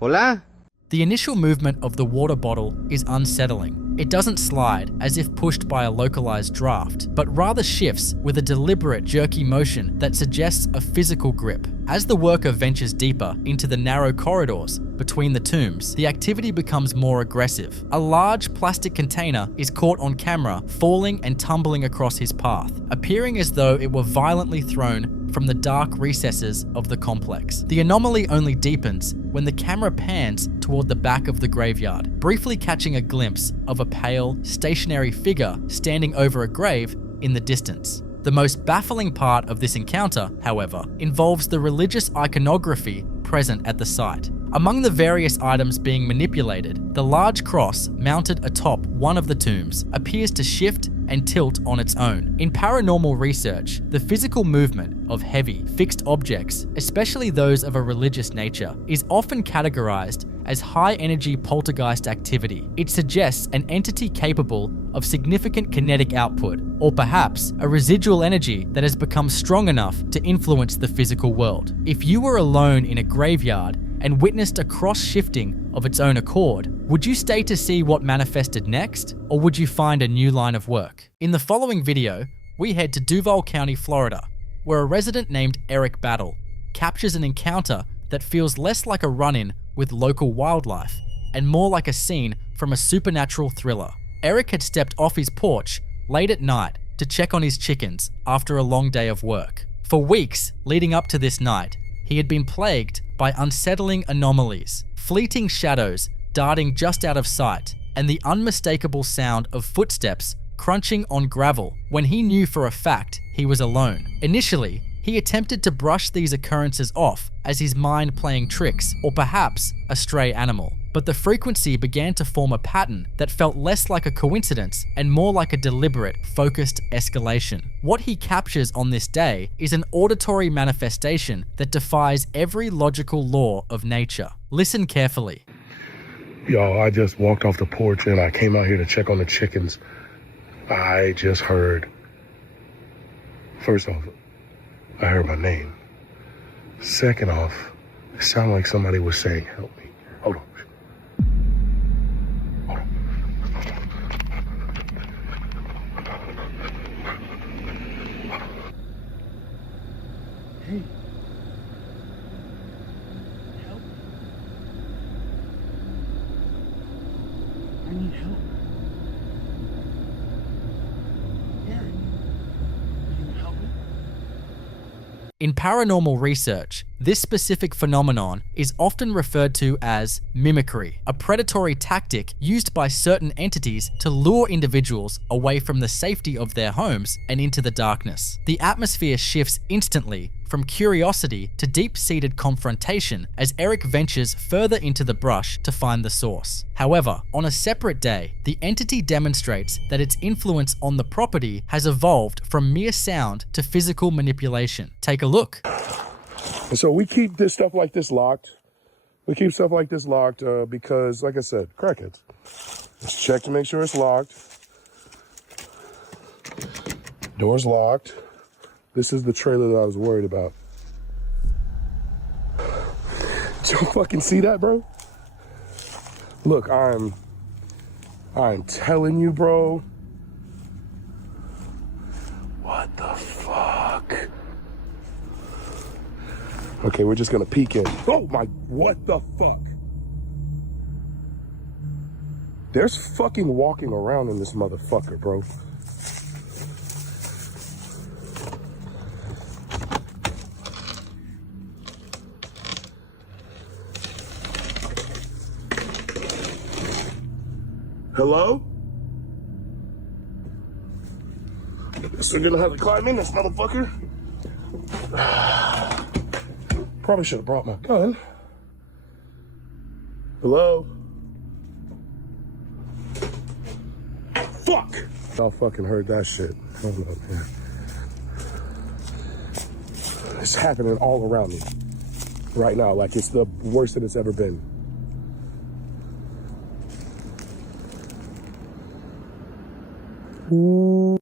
¿Hola? The initial movement of the water bottle is unsettling. It doesn't slide as if pushed by a localized draft, but rather shifts with a deliberate jerky motion that suggests a physical grip. As the worker ventures deeper into the narrow corridors between the tombs, the activity becomes more aggressive. A large plastic container is caught on camera falling and tumbling across his path, appearing as though it were violently thrown from the dark recesses of the complex. The anomaly only deepens when the camera pans toward the back of the graveyard, briefly catching a glimpse of a pale, stationary figure standing over a grave in the distance. The most baffling part of this encounter, however, involves the religious iconography present at the site. Among the various items being manipulated, the large cross mounted atop one of the tombs appears to shift and tilt on its own. In paranormal research, the physical movement of heavy, fixed objects, especially those of a religious nature, is often categorized as high-energy poltergeist activity. It suggests an entity capable of significant kinetic output, or perhaps a residual energy that has become strong enough to influence the physical world. If you were alone in a graveyard and witnessed a cross-shifting of its own accord, would you stay to see what manifested next, or would you find a new line of work? In the following video, we head to Duval County, Florida, where a resident named Eric Battle captures an encounter that feels less like a run-in with local wildlife and more like a scene from a supernatural thriller. Eric had stepped off his porch late at night to check on his chickens after a long day of work. For weeks leading up to this night, he had been plagued by unsettling anomalies, fleeting shadows darting just out of sight, and the unmistakable sound of footsteps crunching on gravel when he knew for a fact he was alone. Initially, he attempted to brush these occurrences off as his mind playing tricks or perhaps a stray animal. But the frequency began to form a pattern that felt less like a coincidence and more like a deliberate, focused escalation. What he captures on this day is an auditory manifestation that defies every logical law of nature. Listen carefully. Y'all, I just walked off the porch and I came out here to check on the chickens. I just heard, first off, I heard my name. Second off, it sounded like somebody was saying, "Help me." Hold on. Hey. Help. I need help. Eric, can you help me? In paranormal research, this specific phenomenon is often referred to as mimicry, a predatory tactic used by certain entities to lure individuals away from the safety of their homes and into the darkness. The atmosphere shifts instantly from curiosity to deep-seated confrontation as Eric ventures further into the brush to find the source. However, on a separate day, the entity demonstrates that its influence on the property has evolved from mere sound to physical manipulation. Take a look. And so we keep this stuff like this locked. We keep stuff like this locked because, like I said, crackheads. Let's check to make sure it's locked. Door's locked. This is the trailer that I was worried about. Did you fucking see that, bro? Look, I'm telling you, bro. What the fuck? Okay, we're just gonna peek in. Oh my, what the fuck? There's fucking walking around in this motherfucker, bro. Hello? Guess we're gonna have to climb in this motherfucker. Probably should have brought my gun. Hello? Fuck! Y'all fucking heard that shit. Hold up, man. It's happening all around me right now, like it's the worst that it's ever been.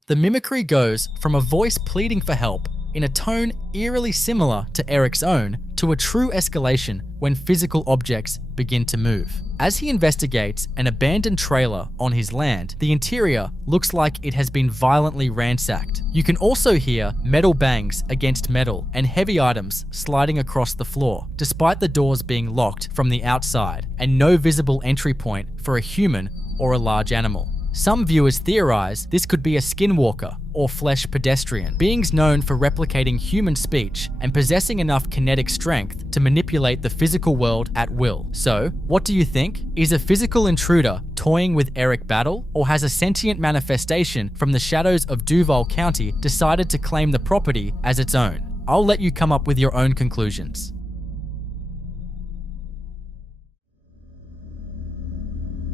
The mimicry goes from a voice pleading for help in a tone eerily similar to Eric's own to a true escalation when physical objects begin to move. As he investigates an abandoned trailer on his land, the interior looks like it has been violently ransacked. You can also hear metal bangs against metal and heavy items sliding across the floor, despite the doors being locked from the outside and no visible entry point for a human or a large animal. Some viewers theorize this could be a skinwalker or flesh pedestrian, beings known for replicating human speech and possessing enough kinetic strength to manipulate the physical world at will. So, what do you think? Is a physical intruder toying with Eric Battle, or has a sentient manifestation from the shadows of Duval County decided to claim the property as its own? I'll let you come up with your own conclusions.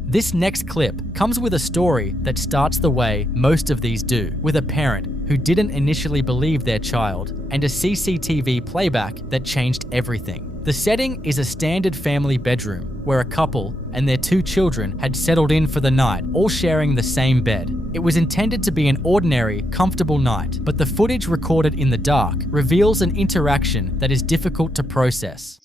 This next clip comes with a story that starts the way most of these do, with a parent who didn't initially believe their child and a CCTV playback that changed everything. The setting is a standard family bedroom where a couple and their 2 children had settled in for the night, all sharing the same bed. It was intended to be an ordinary, comfortable night, but the footage recorded in the dark reveals an interaction that is difficult to process.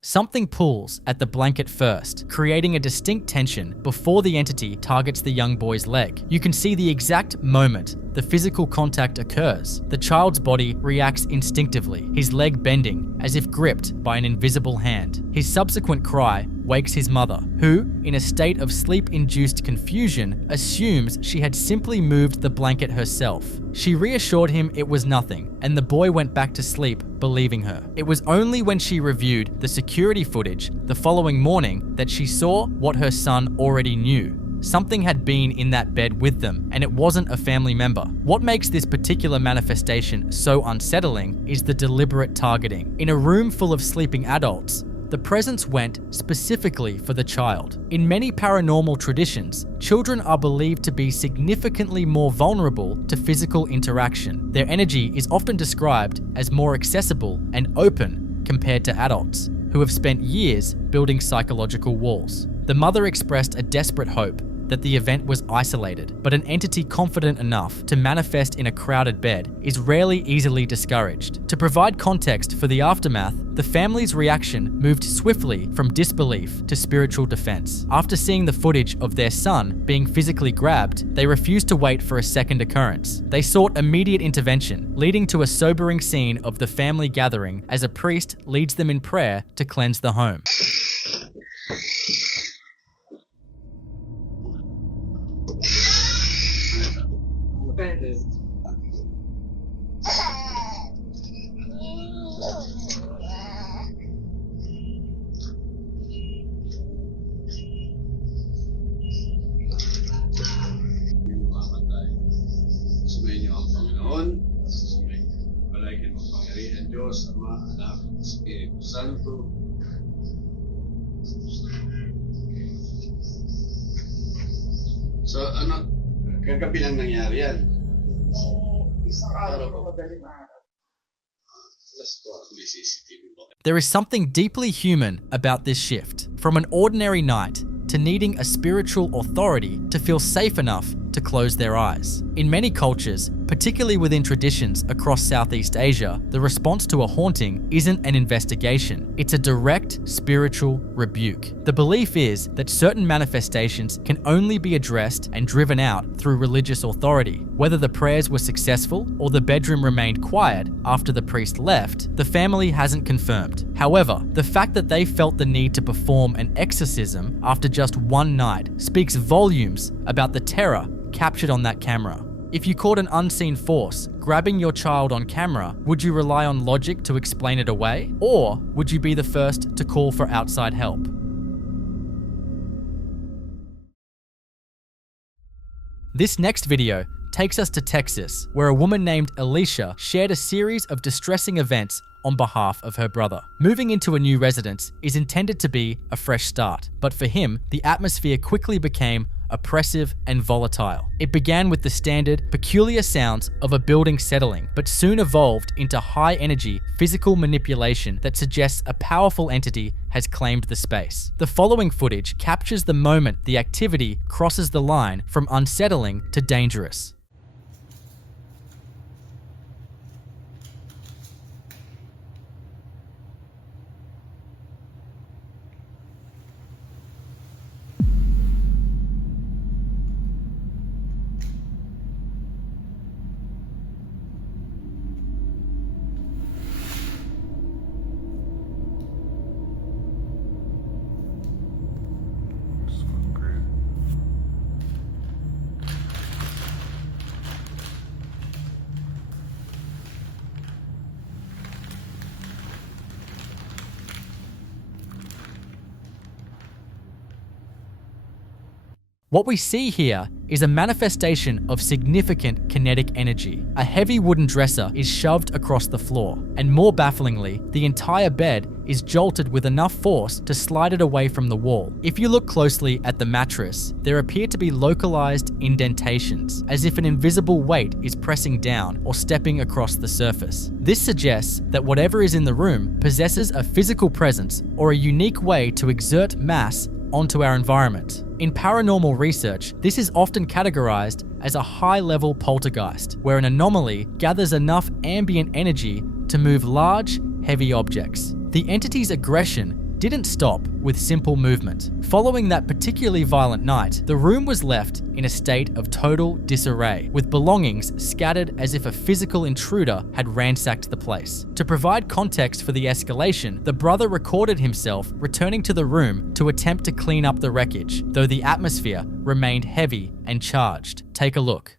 Something pulls at the blanket first, creating a distinct tension before the entity targets the young boy's leg. You can see the exact moment the physical contact occurs. The child's body reacts instinctively, his leg bending as if gripped by an invisible hand. His subsequent cry wakes his mother, who, in a state of sleep-induced confusion, assumes she had simply moved the blanket herself. She reassured him it was nothing, and the boy went back to sleep, believing her. It was only when she reviewed the security footage the following morning that she saw what her son already knew. Something had been in that bed with them, and it wasn't a family member. What makes this particular manifestation so unsettling is the deliberate targeting. In a room full of sleeping adults, the presence went specifically for the child. In many paranormal traditions, children are believed to be significantly more vulnerable to physical interaction. Their energy is often described as more accessible and open compared to adults, who have spent years building psychological walls. The mother expressed a desperate hope that the event was isolated, but an entity confident enough to manifest in a crowded bed is rarely easily discouraged. To provide context for the aftermath, the family's reaction moved swiftly from disbelief to spiritual defense. After seeing the footage of their son being physically grabbed, they refused to wait for a second occurrence. They sought immediate intervention, leading to a sobering scene of the family gathering as a priest leads them in prayer to cleanse the home. Sumainyo ang Panginoon, palagi magpangarihan Diyos, Ama, Anak, Espiritu Santo. So, ano, kagabi lang nangyari yan. Isang araw pa madaling araw. There is something deeply human about this shift, from an ordinary night to needing a spiritual authority to feel safe enough to close their eyes. In many cultures, particularly within traditions across Southeast Asia, the response to a haunting isn't an investigation, it's a direct spiritual rebuke. The belief is that certain manifestations can only be addressed and driven out through religious authority. Whether the prayers were successful or the bedroom remained quiet after the priest left, the family hasn't confirmed. However, the fact that they felt the need to perform an exorcism after just one night speaks volumes about the terror captured on that camera. If you caught an unseen force grabbing your child on camera, would you rely on logic to explain it away? Or would you be the first to call for outside help? This next video takes us to Texas, where a woman named Alicia shared a series of distressing events on behalf of her brother. Moving into a new residence is intended to be a fresh start, but for him, the atmosphere quickly became oppressive and volatile. It began with the standard, peculiar sounds of a building settling, but soon evolved into high-energy physical manipulation that suggests a powerful entity has claimed the space. The following footage captures the moment the activity crosses the line from unsettling to dangerous. What we see here is a manifestation of significant kinetic energy. A heavy wooden dresser is shoved across the floor, and more bafflingly, the entire bed is jolted with enough force to slide it away from the wall. If you look closely at the mattress, there appear to be localized indentations, as if an invisible weight is pressing down or stepping across the surface. This suggests that whatever is in the room possesses a physical presence or a unique way to exert mass onto our environment. In paranormal research, this is often categorized as a high-level poltergeist, where an anomaly gathers enough ambient energy to move large, heavy objects. The entity's aggression didn't stop with simple movement. Following that particularly violent night, the room was left in a state of total disarray, with belongings scattered as if a physical intruder had ransacked the place. To provide context for the escalation, the brother recorded himself returning to the room to attempt to clean up the wreckage, though the atmosphere remained heavy and charged. Take a look.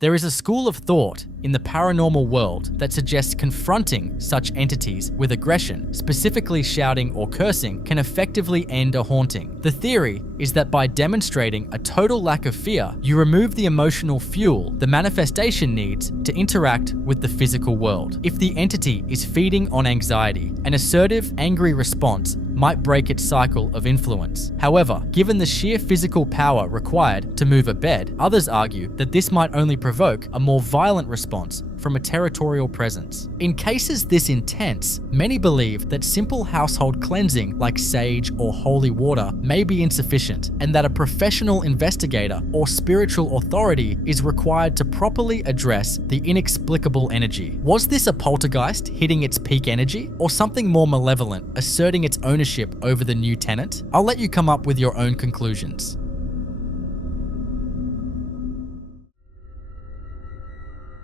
There is a school of thought in the paranormal world that suggests confronting such entities with aggression, specifically shouting or cursing, can effectively end a haunting. The theory is that by demonstrating a total lack of fear, you remove the emotional fuel the manifestation needs to interact with the physical world. If the entity is feeding on anxiety, an assertive, angry response might break its cycle of influence. However, given the sheer physical power required to move a bed, others argue that this might only provoke a more violent response from a territorial presence. In cases this intense, many believe that simple household cleansing like sage or holy water may be insufficient, and that a professional investigator or spiritual authority is required to properly address the inexplicable energy. Was this a poltergeist hitting its peak energy, or something more malevolent asserting its ownership over the new tenant? I'll let you come up with your own conclusions.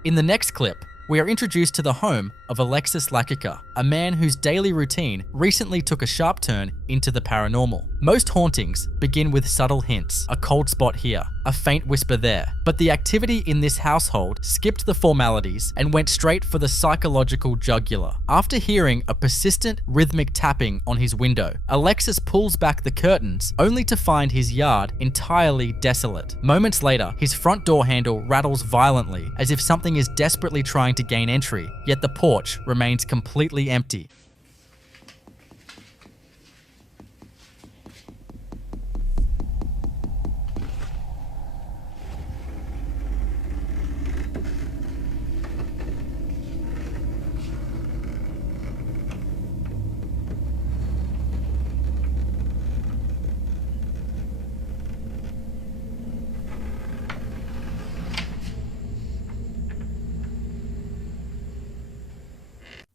In the next clip, we are introduced to the home of Alexis Lakica, a man whose daily routine recently took a sharp turn into the paranormal. Most hauntings begin with subtle hints, a cold spot here, a faint whisper there, but the activity in this household skipped the formalities and went straight for the psychological jugular. After hearing a persistent rhythmic tapping on his window, Alexis pulls back the curtains only to find his yard entirely desolate. Moments later, his front door handle rattles violently as if something is desperately trying to gain entry, yet the porch remains completely empty.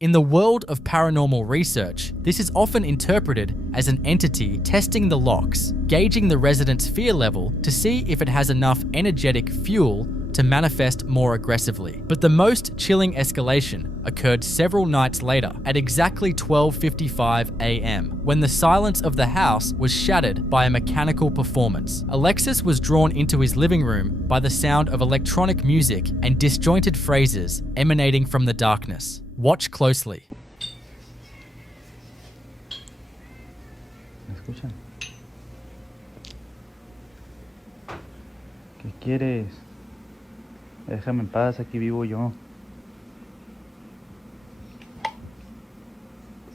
In the world of paranormal research, this is often interpreted as an entity testing the locks, gauging the resident's fear level to see if it has enough energetic fuel to manifest more aggressively. But the most chilling escalation occurred several nights later at exactly 12:55 a.m. when the silence of the house was shattered by a mechanical performance. Alexis was drawn into his living room by the sound of electronic music and disjointed phrases emanating from the darkness. Watch closely. ¿Me escuchan? ¿Qué quieres? Déjame en paz, aquí vivo yo.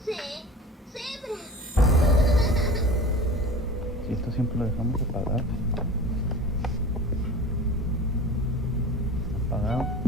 Sí, siempre. Si esto siempre lo dejamos apagado. Apagado.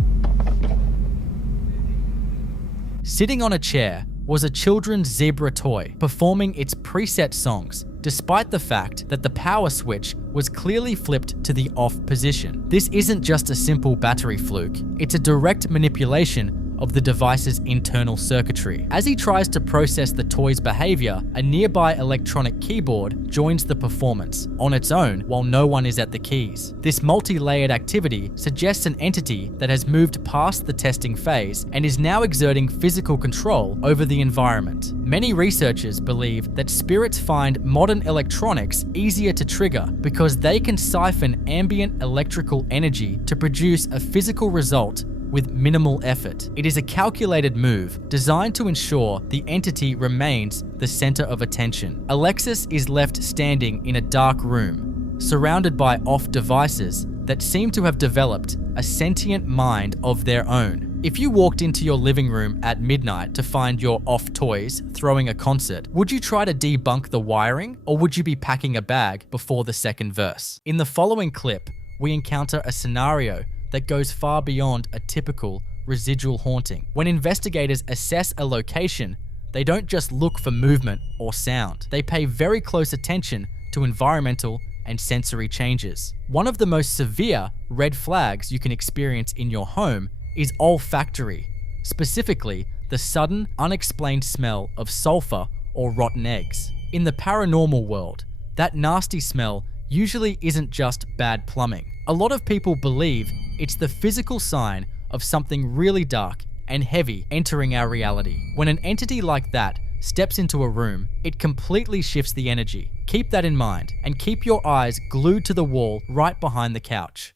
Sitting on a chair was a children's zebra toy performing its preset songs, despite the fact that the power switch was clearly flipped to the off position. This isn't just a simple battery fluke, it's a direct manipulation of the device's internal circuitry. As he tries to process the toy's behavior, a nearby electronic keyboard joins the performance on its own while no one is at the keys. This multi-layered activity suggests an entity that has moved past the testing phase and is now exerting physical control over the environment. Many researchers believe that spirits find modern electronics easier to trigger because they can siphon ambient electrical energy to produce a physical result with minimal effort. It is a calculated move designed to ensure the entity remains the center of attention. Alexis is left standing in a dark room, surrounded by off devices that seem to have developed a sentient mind of their own. If you walked into your living room at midnight to find your off toys throwing a concert, would you try to debunk the wiring, or would you be packing a bag before the second verse? In the following clip, we encounter a scenario that goes far beyond a typical residual haunting. When investigators assess a location, they don't just look for movement or sound. They pay very close attention to environmental and sensory changes. One of the most severe red flags you can experience in your home is olfactory, specifically the sudden, unexplained smell of sulfur or rotten eggs. In the paranormal world, that nasty smell usually isn't just bad plumbing. A lot of people believe it's the physical sign of something really dark and heavy entering our reality. When an entity like that steps into a room, it completely shifts the energy. Keep that in mind and keep your eyes glued to the wall right behind the couch.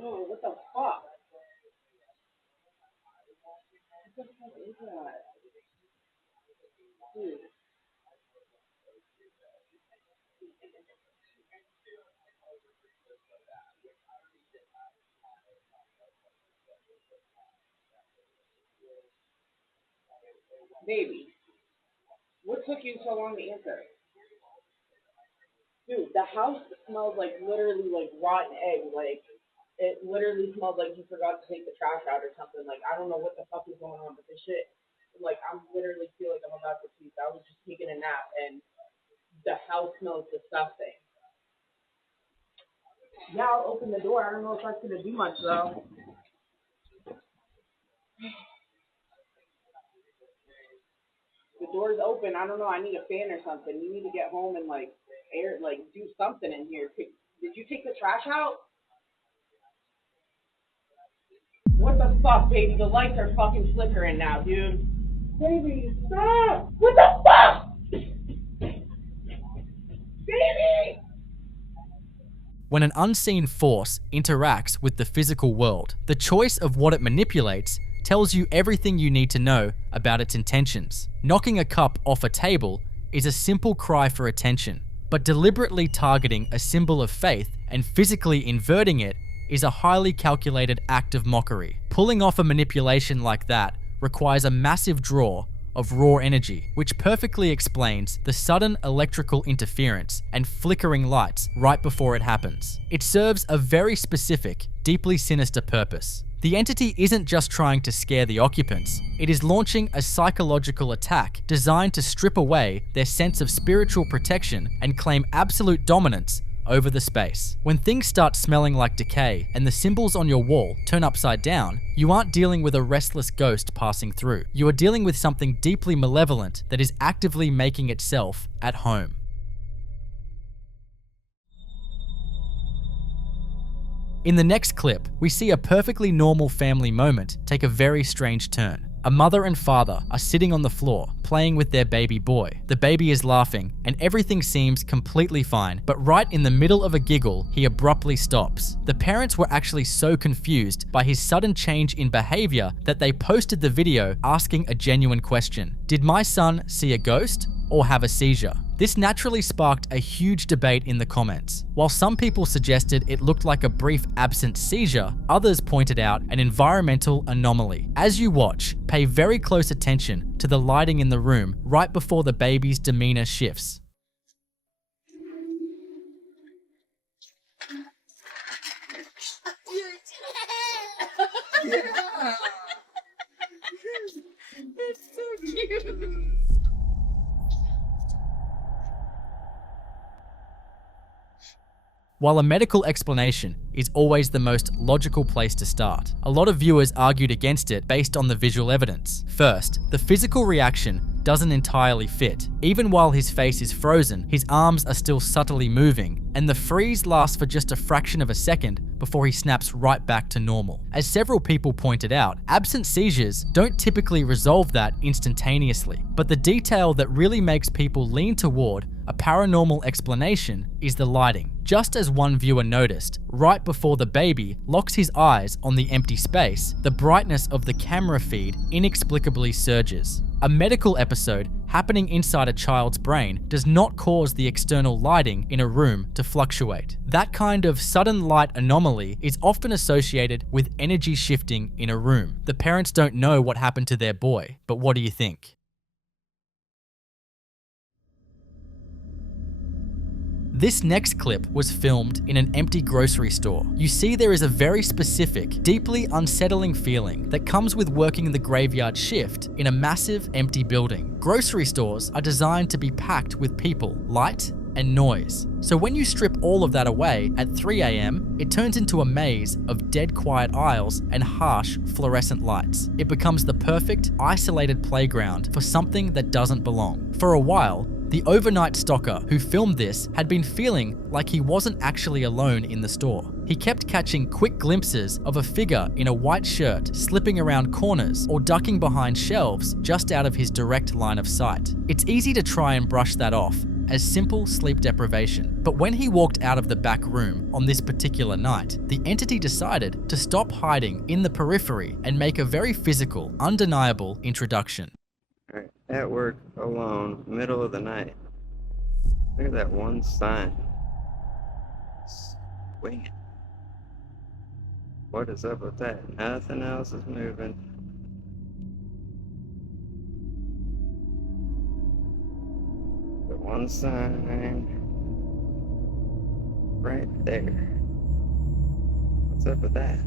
Oh, what the fuck? What the fuck is that? Dude. Baby, what took you so long to answer? Dude, the house smells like literally like rotten egg. Like, it literally smells like you forgot to take the trash out or something. Like, I don't know what the fuck is going on, but this shit, like, I'm literally feel like I'm about to puke. I was just taking a nap and the house smells disgusting. Yeah, I'll open the door. I don't know if that's gonna do much though. The door's open. I don't know. I need a fan or something. You need to get home and like air, like do something in here. Did you take the trash out? What the fuck, baby? The lights are fucking flickering now, dude. Baby, stop! What the fuck? Baby! When an unseen force interacts with the physical world, the choice of what it manipulates tells you everything you need to know about its intentions. Knocking a cup off a table is a simple cry for attention, but deliberately targeting a symbol of faith and physically inverting it is a highly calculated act of mockery. Pulling off a manipulation like that requires a massive draw of raw energy, which perfectly explains the sudden electrical interference and flickering lights right before it happens. It serves a very specific, deeply sinister purpose. The entity isn't just trying to scare the occupants, it is launching a psychological attack designed to strip away their sense of spiritual protection and claim absolute dominance over the space. When things start smelling like decay and the symbols on your wall turn upside down, you aren't dealing with a restless ghost passing through. You are dealing with something deeply malevolent that is actively making itself at home. In the next clip, we see a perfectly normal family moment take a very strange turn. A mother and father are sitting on the floor, playing with their baby boy. The baby is laughing, and everything seems completely fine, but right in the middle of a giggle, he abruptly stops. The parents were actually so confused by his sudden change in behavior that they posted the video asking a genuine question. Did my son see a ghost or have a seizure? This naturally sparked a huge debate in the comments. While some people suggested it looked like a brief absent seizure, others pointed out an environmental anomaly. As you watch, pay very close attention to the lighting in the room right before the baby's demeanor shifts. It's so cute. While a medical explanation is always the most logical place to start, a lot of viewers argued against it based on the visual evidence. First, the physical reaction doesn't entirely fit. Even while his face is frozen, his arms are still subtly moving, and the freeze lasts for just a fraction of a second before he snaps right back to normal. As several people pointed out, absent seizures don't typically resolve that instantaneously, but the detail that really makes people lean toward a paranormal explanation is the lighting. Just as one viewer noticed, right before the baby locks his eyes on the empty space, the brightness of the camera feed inexplicably surges. A medical episode happening inside a child's brain does not cause the external lighting in a room to fluctuate. That kind of sudden light anomaly is often associated with energy shifting in a room. The parents don't know what happened to their boy, but what do you think? This next clip was filmed in an empty grocery store. You see there is a very specific, deeply unsettling feeling that comes with working the graveyard shift in a massive empty building. Grocery stores are designed to be packed with people, light, and noise. So when you strip all of that away at 3 a.m., it turns into a maze of dead quiet aisles and harsh fluorescent lights. It becomes the perfect, isolated playground for something that doesn't belong. For a while, The overnight stalker who filmed this had been feeling like he wasn't actually alone in the store. He kept catching quick glimpses of a figure in a white shirt slipping around corners or ducking behind shelves just out of his direct line of sight. It's easy to try and brush that off as simple sleep deprivation, but when he walked out of the back room on this particular night, the entity decided to stop hiding in the periphery and make a very physical, undeniable introduction. Alright, at work, alone, middle of the night. Look at that one sign. Swinging. What is up with that? Nothing else is moving. The one sign right there. What's up with that?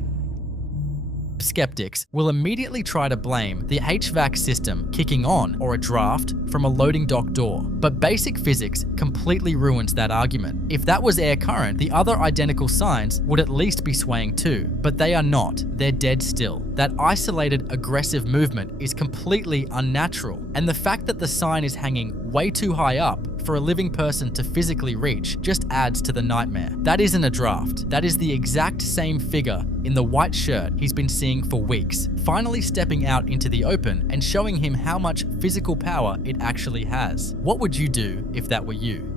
Skeptics will immediately try to blame the HVAC system kicking on or a draft from a loading dock door. But basic physics completely ruins that argument. If that was air current, the other identical signs would at least be swaying too, but they are not. They're dead still. That isolated aggressive movement is completely unnatural, and the fact that the sign is hanging way too high up for a living person to physically reach just adds to the nightmare. That isn't a draft. That is the exact same figure in the white shirt he's been seeing for weeks, finally stepping out into the open and showing him how much physical power it actually has. What would you do if that were you?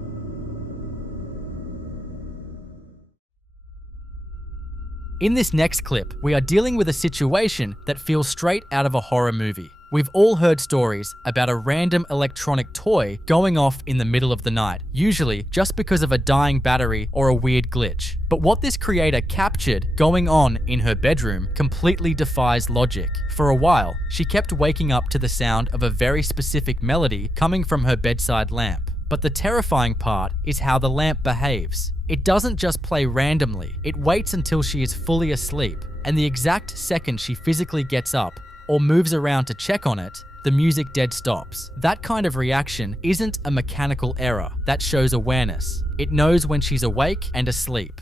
In this next clip, we are dealing with a situation that feels straight out of a horror movie. We've all heard stories about a random electronic toy going off in the middle of the night, usually just because of a dying battery or a weird glitch. But what this creator captured going on in her bedroom completely defies logic. For a while, she kept waking up to the sound of a very specific melody coming from her bedside lamp. But the terrifying part is how the lamp behaves. It doesn't just play randomly, it waits until she is fully asleep, and the exact second she physically gets up or moves around to check on it, the music dead stops. That kind of reaction isn't a mechanical error, that shows awareness. It knows when she's awake and asleep.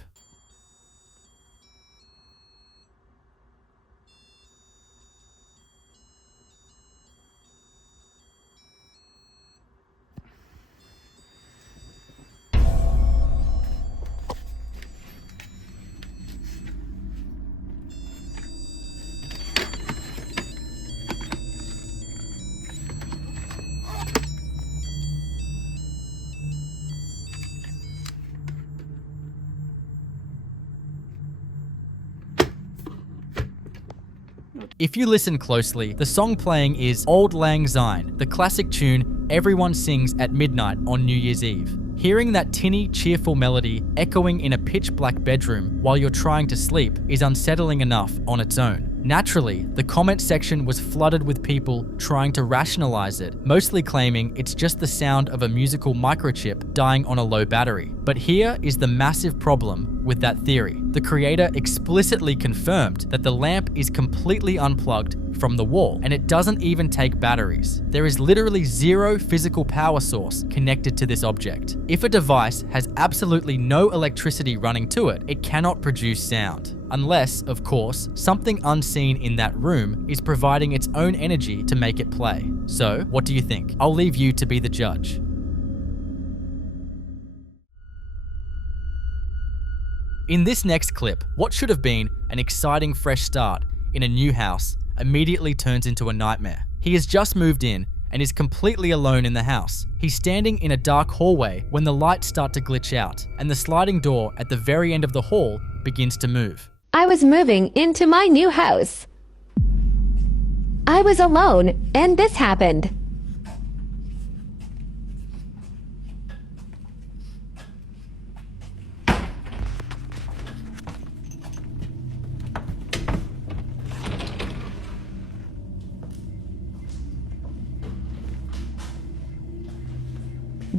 If you listen closely, the song playing is Auld Lang Syne, the classic tune everyone sings at midnight on New Year's Eve. Hearing that tinny, cheerful melody echoing in a pitch-black bedroom while you're trying to sleep is unsettling enough on its own. Naturally, the comment section was flooded with people trying to rationalize it, mostly claiming it's just the sound of a musical microchip dying on a low battery. But here is the massive problem with that theory. The creator explicitly confirmed that the lamp is completely unplugged from the wall, and it doesn't even take batteries. There is literally zero physical power source connected to this object. If a device has absolutely no electricity running to it, it cannot produce sound. Unless, of course, something unseen in that room is providing its own energy to make it play. So, what do you think? I'll leave you to be the judge. In this next clip, what should have been an exciting fresh start in a new house immediately turns into a nightmare. He has just moved in and is completely alone in the house. He's standing in a dark hallway when the lights start to glitch out and the sliding door at the very end of the hall begins to move. I was moving into my new house. I was alone and this happened.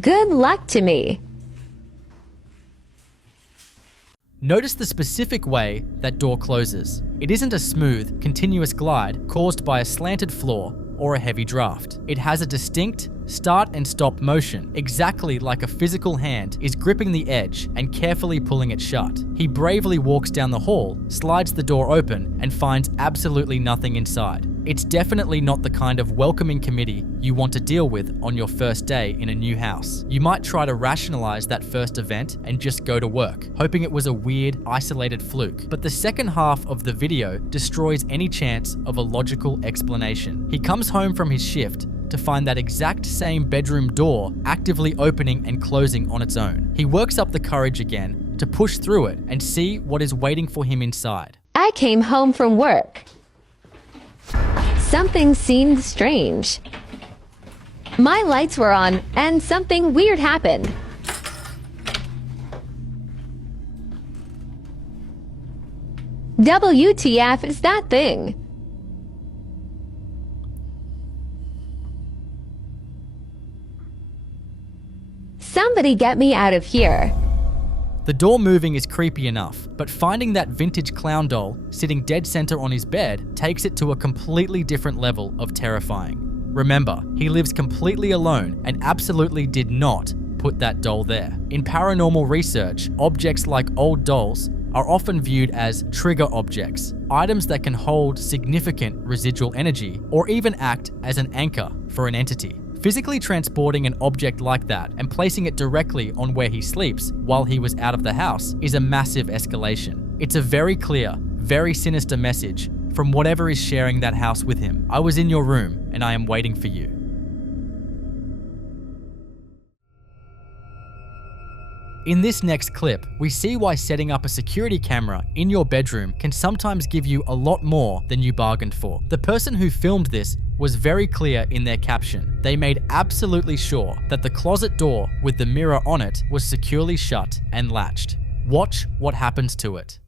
Good luck to me. Notice the specific way that door closes. It isn't a smooth, continuous glide caused by a slanted floor or a heavy draft. It has a distinct start and stop motion, exactly like a physical hand is gripping the edge and carefully pulling it shut. He bravely walks down the hall, slides the door open, and finds absolutely nothing inside. It's definitely not the kind of welcoming committee you want to deal with on your first day in a new house. You might try to rationalize that first event and just go to work, hoping it was a weird, isolated fluke. But the second half of the video destroys any chance of a logical explanation. He comes home from his shift to find that exact same bedroom door actively opening and closing on its own. He works up the courage again to push through it and see what is waiting for him inside. I came home from work. Something seemed strange. My lights were on and something weird happened. WTF is that thing? Somebody get me out of here. The door moving is creepy enough, but finding that vintage clown doll sitting dead center on his bed takes it to a completely different level of terrifying. Remember, he lives completely alone and absolutely did not put that doll there. In paranormal research, objects like old dolls are often viewed as trigger objects, items that can hold significant residual energy or even act as an anchor for an entity. Physically transporting an object like that and placing it directly on where he sleeps while he was out of the house is a massive escalation. It's a very clear, very sinister message from whatever is sharing that house with him. I was in your room and I am waiting for you. In this next clip, we see why setting up a security camera in your bedroom can sometimes give you a lot more than you bargained for. The person who filmed this was very clear in their caption. They made absolutely sure that the closet door with the mirror on it was securely shut and latched. Watch what happens to it.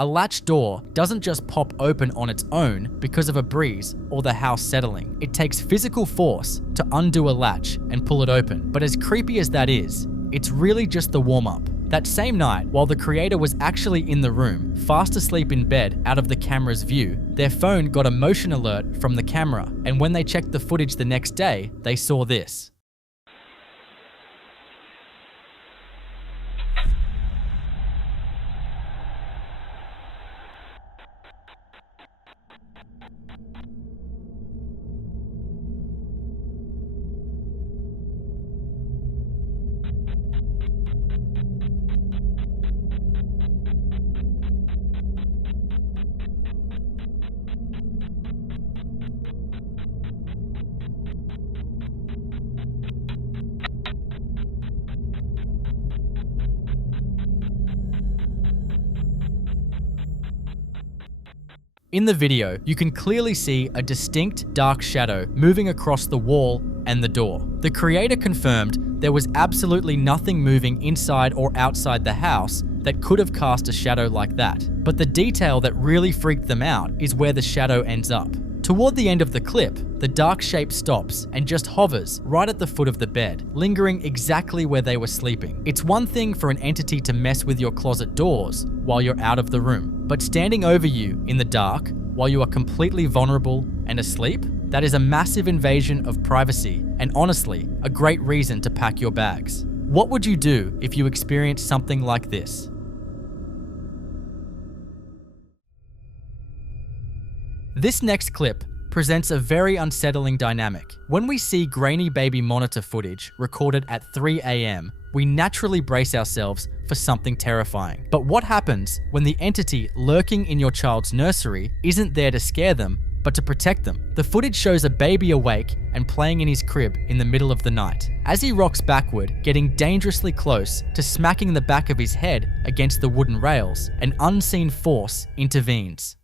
A latch door doesn't just pop open on its own because of a breeze or the house settling. It takes physical force to undo a latch and pull it open. But as creepy as that is, it's really just the warm-up. That same night, while the creator was actually in the room, fast asleep in bed out of the camera's view, their phone got a motion alert from the camera, and when they checked the footage the next day, they saw this. In the video, you can clearly see a distinct dark shadow moving across the wall and the door. The creator confirmed there was absolutely nothing moving inside or outside the house that could have cast a shadow like that. But the detail that really freaked them out is where the shadow ends up. Toward the end of the clip, the dark shape stops and just hovers right at the foot of the bed, lingering exactly where they were sleeping. It's one thing for an entity to mess with your closet doors while you're out of the room, but standing over you in the dark while you are completely vulnerable and asleep, that is a massive invasion of privacy and honestly, a great reason to pack your bags. What would you do if you experienced something like this? This next clip presents a very unsettling dynamic. When we see grainy baby monitor footage recorded at 3 a.m., we naturally brace ourselves for something terrifying. But what happens when the entity lurking in your child's nursery isn't there to scare them, but to protect them? The footage shows a baby awake and playing in his crib in the middle of the night. As he rocks backward, getting dangerously close to smacking the back of his head against the wooden rails, an unseen force intervenes.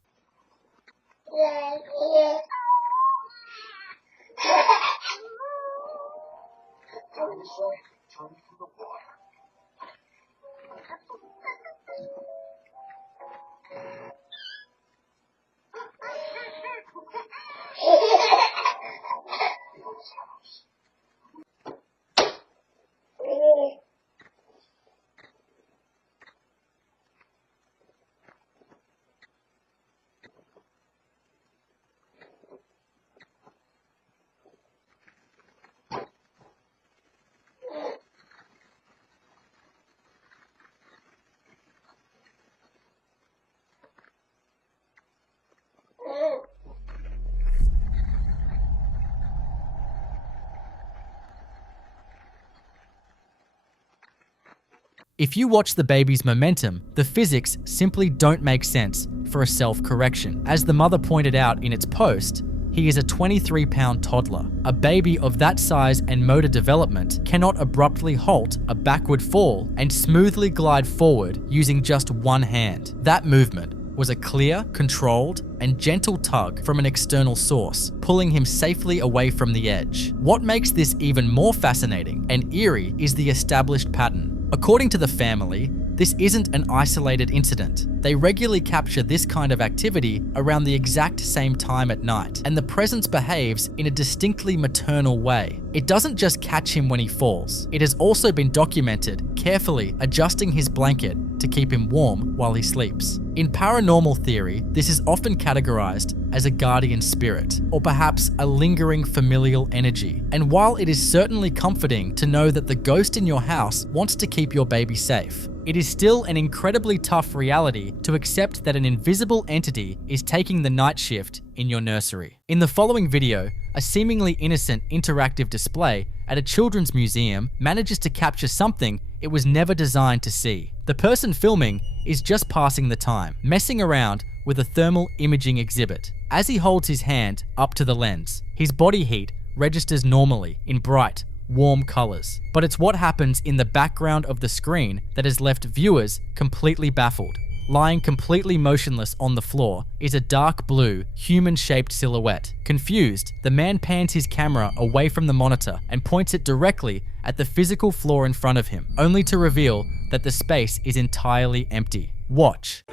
If you watch the baby's momentum, the physics simply don't make sense for a self-correction. As the mother pointed out in its post, he is a 23-pound toddler. A baby of that size and motor development cannot abruptly halt a backward fall and smoothly glide forward using just one hand. That movement was a clear, controlled, and gentle tug from an external source, pulling him safely away from the edge. What makes this even more fascinating and eerie is the established pattern. According to the family, this isn't an isolated incident. They regularly capture this kind of activity around the exact same time at night, and the presence behaves in a distinctly maternal way. It doesn't just catch him when he falls. It has also been documented carefully adjusting his blanket to keep him warm while he sleeps. In paranormal theory, this is often categorized as a guardian spirit, or perhaps a lingering familial energy. And while it is certainly comforting to know that the ghost in your house wants to keep your baby safe, it is still an incredibly tough reality to accept that an invisible entity is taking the night shift in your nursery. In the following video, a seemingly innocent interactive display at a children's museum manages to capture something it was never designed to see. The person filming is just passing the time, messing around with a thermal imaging exhibit. As he holds his hand up to the lens, his body heat registers normally in bright, warm colors. But it's what happens in the background of the screen that has left viewers completely baffled. Lying completely motionless on the floor is a dark blue, human-shaped silhouette. Confused, the man pans his camera away from the monitor and points it directly at the physical floor in front of him, only to reveal that the space is entirely empty. Watch.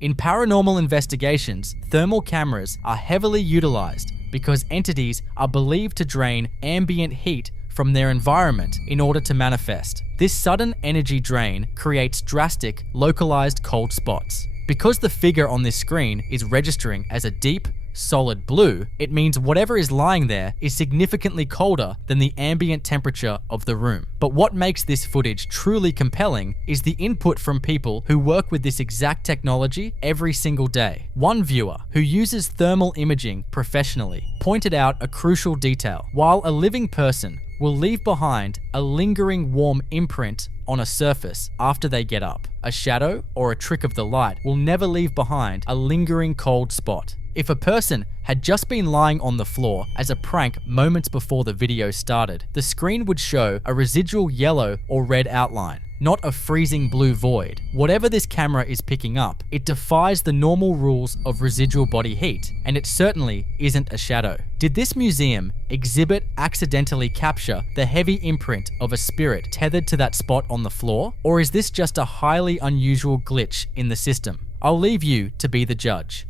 In paranormal investigations, thermal cameras are heavily utilized because entities are believed to drain ambient heat from their environment in order to manifest. This sudden energy drain creates drastic, localized cold spots. Because the figure on this screen is registering as a deep, solid blue, it means whatever is lying there is significantly colder than the ambient temperature of the room. But what makes this footage truly compelling is the input from people who work with this exact technology every single day. One viewer, who uses thermal imaging professionally, pointed out a crucial detail. While a living person will leave behind a lingering warm imprint on a surface after they get up, a shadow or a trick of the light will never leave behind a lingering cold spot. If a person had just been lying on the floor as a prank moments before the video started, the screen would show a residual yellow or red outline, not a freezing blue void. Whatever this camera is picking up, it defies the normal rules of residual body heat, and it certainly isn't a shadow. Did this museum exhibit accidentally capture the heavy imprint of a spirit tethered to that spot on the floor? Or is this just a highly unusual glitch in the system? I'll leave you to be the judge.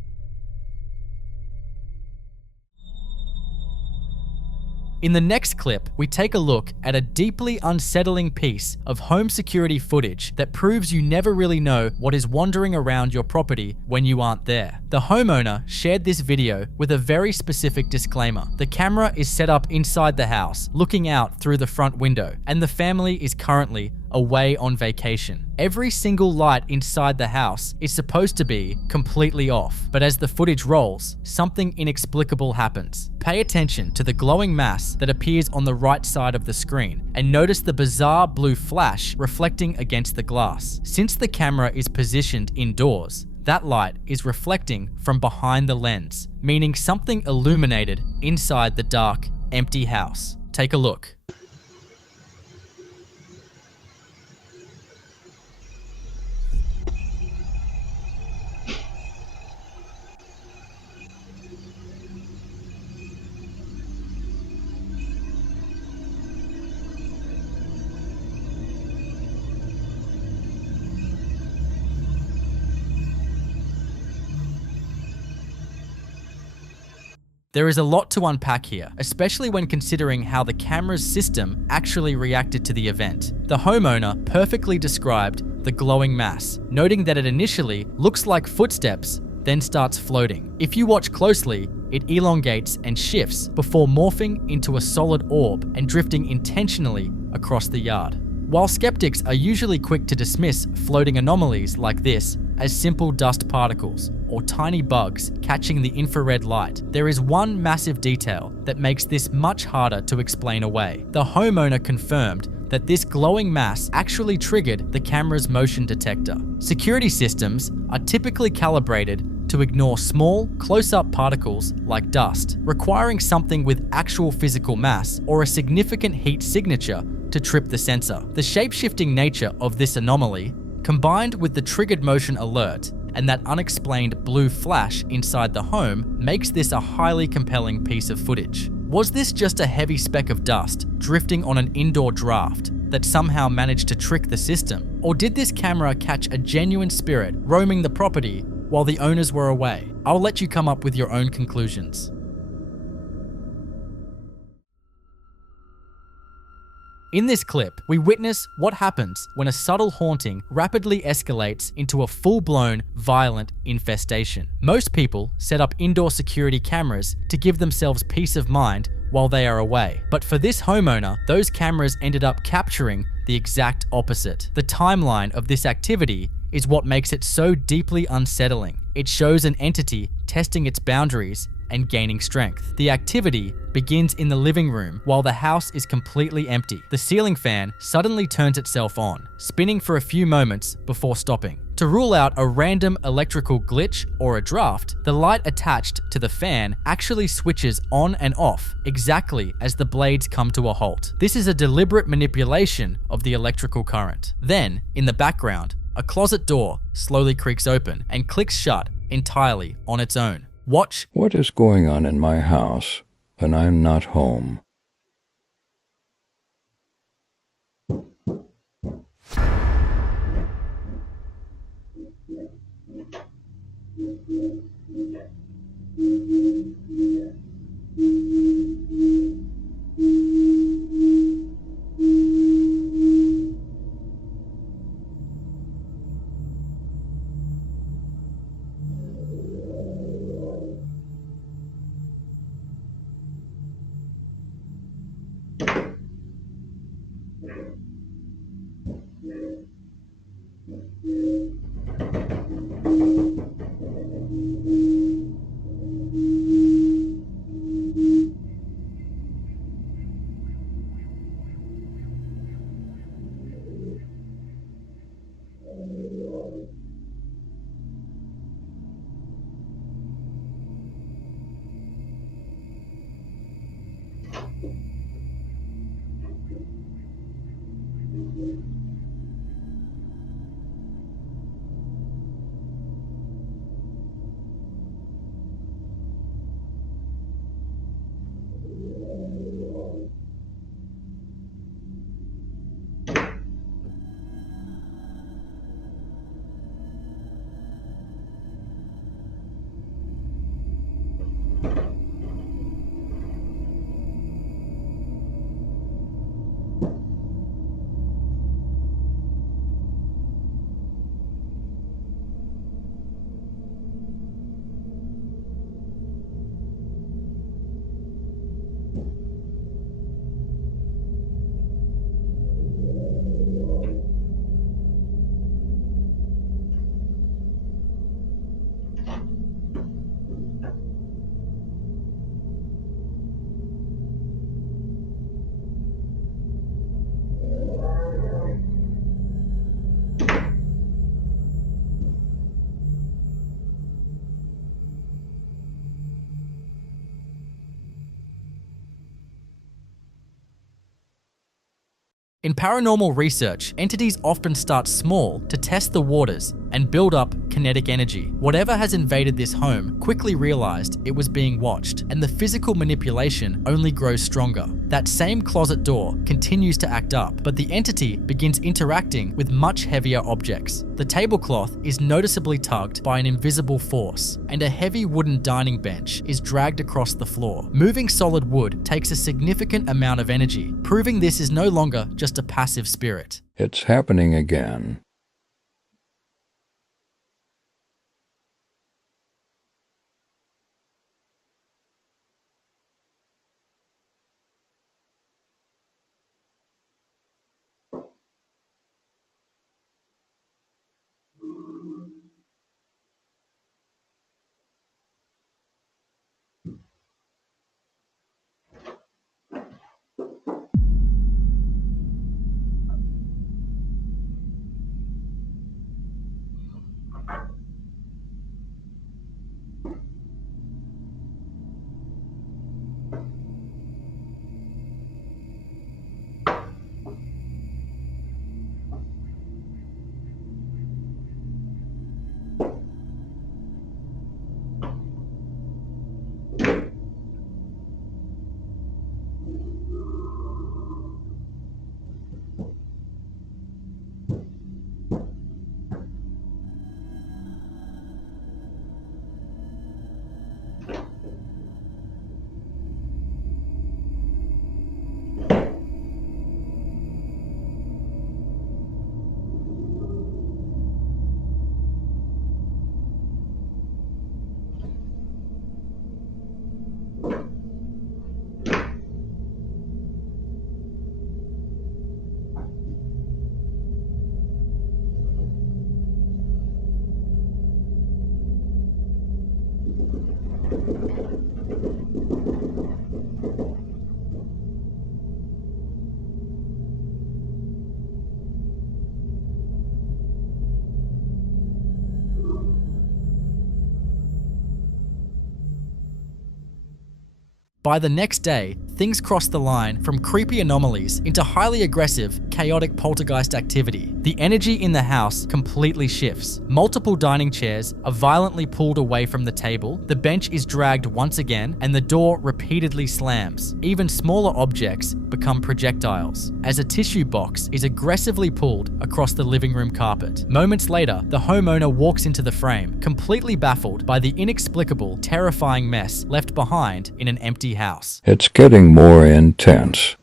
In the next clip, we take a look at a deeply unsettling piece of home security footage that proves you never really know what is wandering around your property when you aren't there. The homeowner shared this video with a very specific disclaimer. The camera is set up inside the house, looking out through the front window, and the family is currently away on vacation. Every single light inside the house is supposed to be completely off, but as the footage rolls, something inexplicable happens. Pay attention to the glowing mass that appears on the right side of the screen and notice the bizarre blue flash reflecting against the glass. Since the camera is positioned indoors, that light is reflecting from behind the lens, meaning something illuminated inside the dark, empty house. Take a look. There is a lot to unpack here, especially when considering how the camera's system actually reacted to the event. The homeowner perfectly described the glowing mass, noting that it initially looks like footsteps, then starts floating. If you watch closely, it elongates and shifts before morphing into a solid orb and drifting intentionally across the yard. While skeptics are usually quick to dismiss floating anomalies like this as simple dust particles or tiny bugs catching the infrared light, there is one massive detail that makes this much harder to explain away. The homeowner confirmed that this glowing mass actually triggered the camera's motion detector. Security systems are typically calibrated to ignore small, close-up particles like dust, requiring something with actual physical mass or a significant heat signature to trip the sensor. The shape-shifting nature of this anomaly, combined with the triggered motion alert and that unexplained blue flash inside the home, makes this a highly compelling piece of footage. Was this just a heavy speck of dust drifting on an indoor draft that somehow managed to trick the system? Or did this camera catch a genuine spirit roaming the property while the owners were away? I'll let you come up with your own conclusions. In this clip, we witness what happens when a subtle haunting rapidly escalates into a full-blown, violent infestation. Most people set up indoor security cameras to give themselves peace of mind while they are away. But for this homeowner, those cameras ended up capturing the exact opposite. The timeline of this activity is what makes it so deeply unsettling. It shows an entity testing its boundaries and gaining strength. The activity begins in the living room while the house is completely empty. The ceiling fan suddenly turns itself on, spinning for a few moments before stopping. To rule out a random electrical glitch or a draft, the light attached to the fan actually switches on and off exactly as the blades come to a halt. This is a deliberate manipulation of the electrical current. Then, in the background, a closet door slowly creaks open and clicks shut entirely on its own. Watch. What is going on in my house when I'm not home? In paranormal research, entities often start small to test the waters and build up kinetic energy. Whatever has invaded this home quickly realized it was being watched, and the physical manipulation only grows stronger. That same closet door continues to act up, but the entity begins interacting with much heavier objects. The tablecloth is noticeably tugged by an invisible force, and a heavy wooden dining bench is dragged across the floor. Moving solid wood takes a significant amount of energy, proving this is no longer just a passive spirit. It's happening again. By the next day, things crossed the line from creepy anomalies into highly aggressive, chaotic poltergeist activity. The energy in the house completely shifts. Multiple dining chairs are violently pulled away from the table, the bench is dragged once again, and the door repeatedly slams. Even smaller objects become projectiles, as a tissue box is aggressively pulled across the living room carpet. Moments later, the homeowner walks into the frame, completely baffled by the inexplicable, terrifying mess left behind in an empty house. It's getting more intense.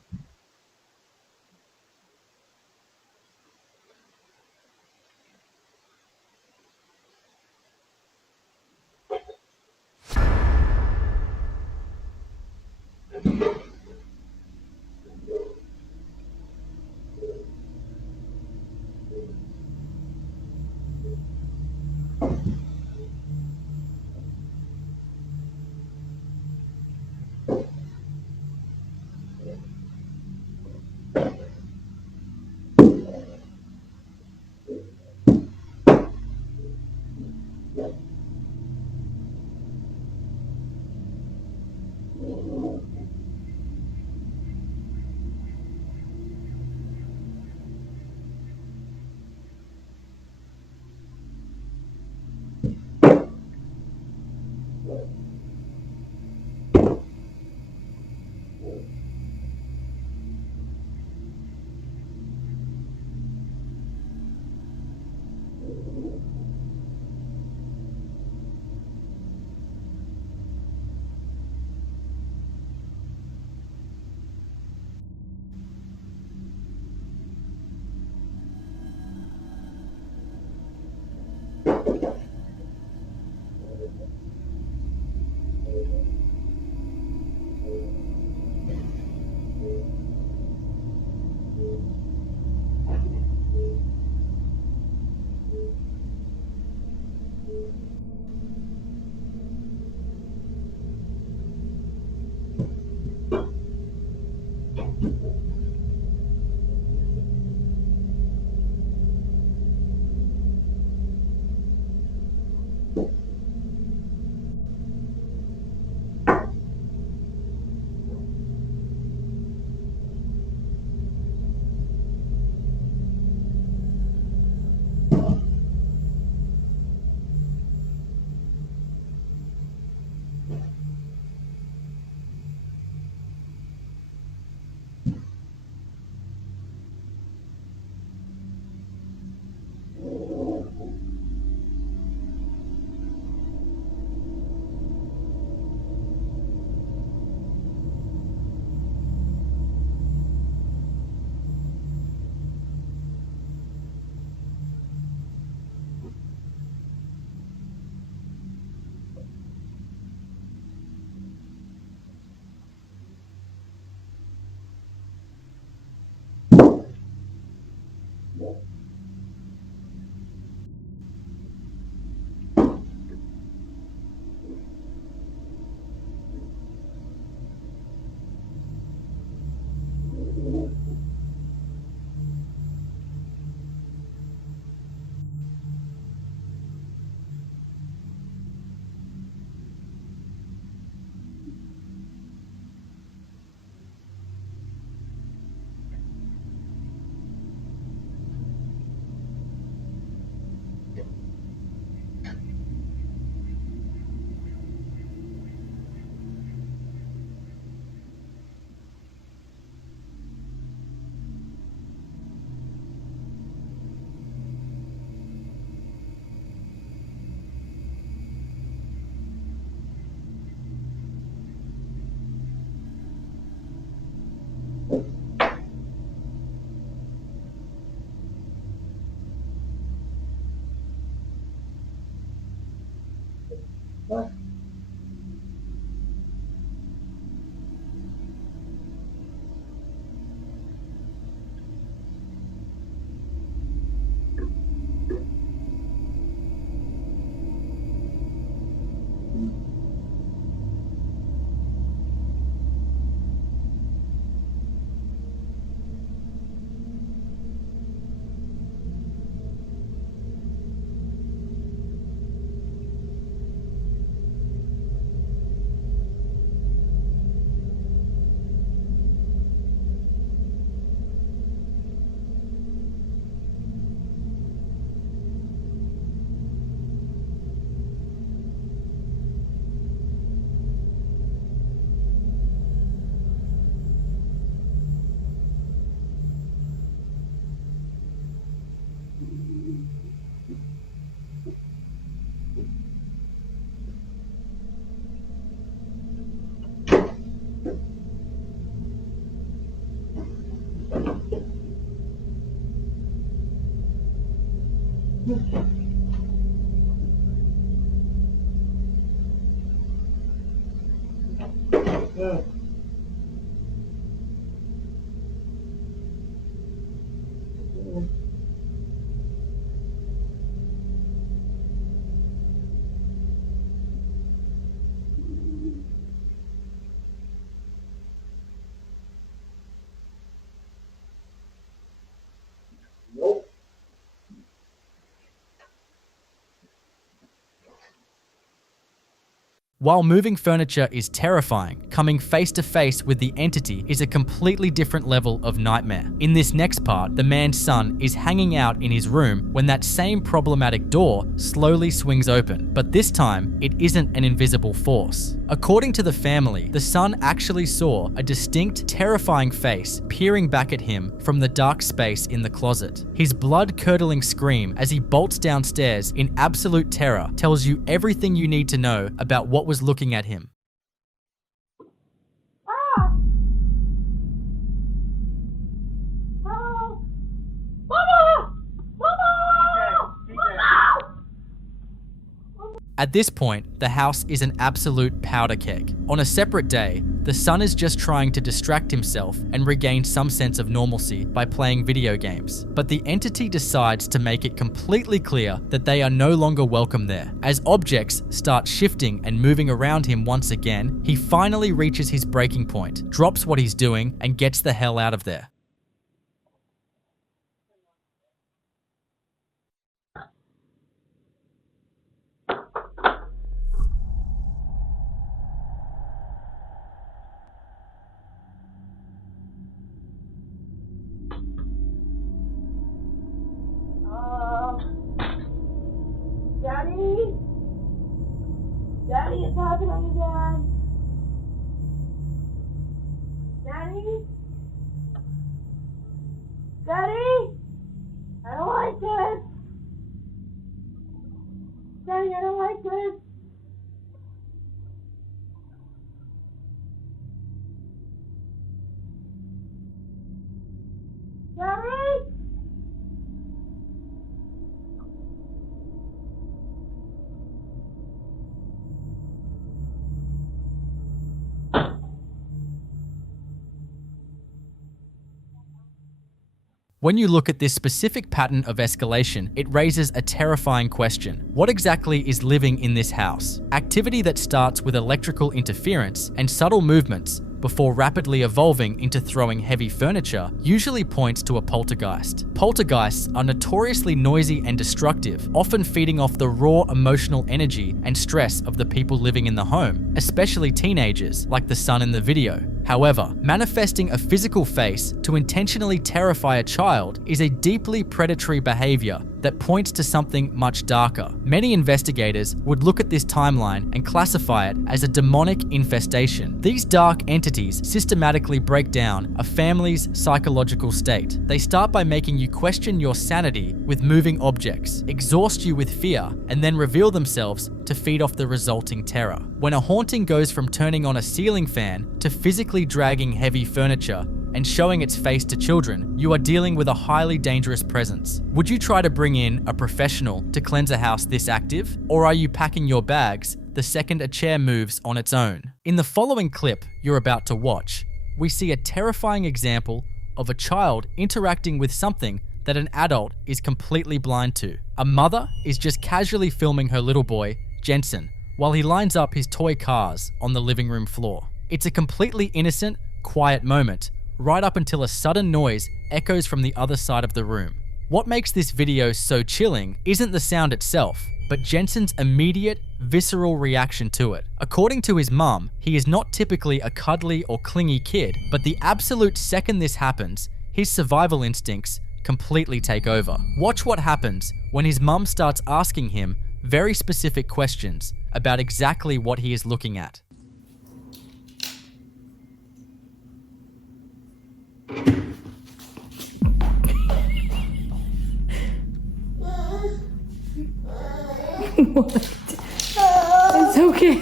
While moving furniture is terrifying, coming face to face with the entity is a completely different level of nightmare. In this next part, the man's son is hanging out in his room when that same problematic door slowly swings open, but this time it isn't an invisible force. According to the family, the son actually saw a distinct, terrifying face peering back at him from the dark space in the closet. His blood-curdling scream as he bolts downstairs in absolute terror tells you everything you need to know about what was looking at him. At this point, the house is an absolute powder keg. On a separate day, the son is just trying to distract himself and regain some sense of normalcy by playing video games. But the entity decides to make it completely clear that they are no longer welcome there. As objects start shifting and moving around him once again, he finally reaches his breaking point, drops what he's doing, and gets the hell out of there. Daddy? Daddy, it's happening again. Daddy? Daddy? I don't like this. Daddy, I don't like this. Daddy? When you look at this specific pattern of escalation, it raises a terrifying question. What exactly is living in this house? Activity that starts with electrical interference and subtle movements before rapidly evolving into throwing heavy furniture usually points to a poltergeist. Poltergeists are notoriously noisy and destructive, often feeding off the raw emotional energy and stress of the people living in the home, especially teenagers, like the son in the video. However, manifesting a physical face to intentionally terrify a child is a deeply predatory behavior that points to something much darker. Many investigators would look at this timeline and classify it as a demonic infestation. These dark entities systematically break down a family's psychological state. They start by making you question your sanity with moving objects, exhaust you with fear, and then reveal themselves to feed off the resulting terror. When a haunting goes from turning on a ceiling fan to physically dragging heavy furniture and showing its face to children, you are dealing with a highly dangerous presence. Would you try to bring in a professional to cleanse a house this active? Or are you packing your bags the second a chair moves on its own? In the following clip you're about to watch, we see a terrifying example of a child interacting with something that an adult is completely blind to. A mother is just casually filming her little boy, Jensen, while he lines up his toy cars on the living room floor. It's a completely innocent, quiet moment, right up until a sudden noise echoes from the other side of the room. What makes this video so chilling isn't the sound itself, but Jensen's immediate, visceral reaction to it. According to his mum, he is not typically a cuddly or clingy kid, but the absolute second this happens, his survival instincts completely take over. Watch what happens when his mum starts asking him very specific questions about exactly what he is looking at. What? It's okay.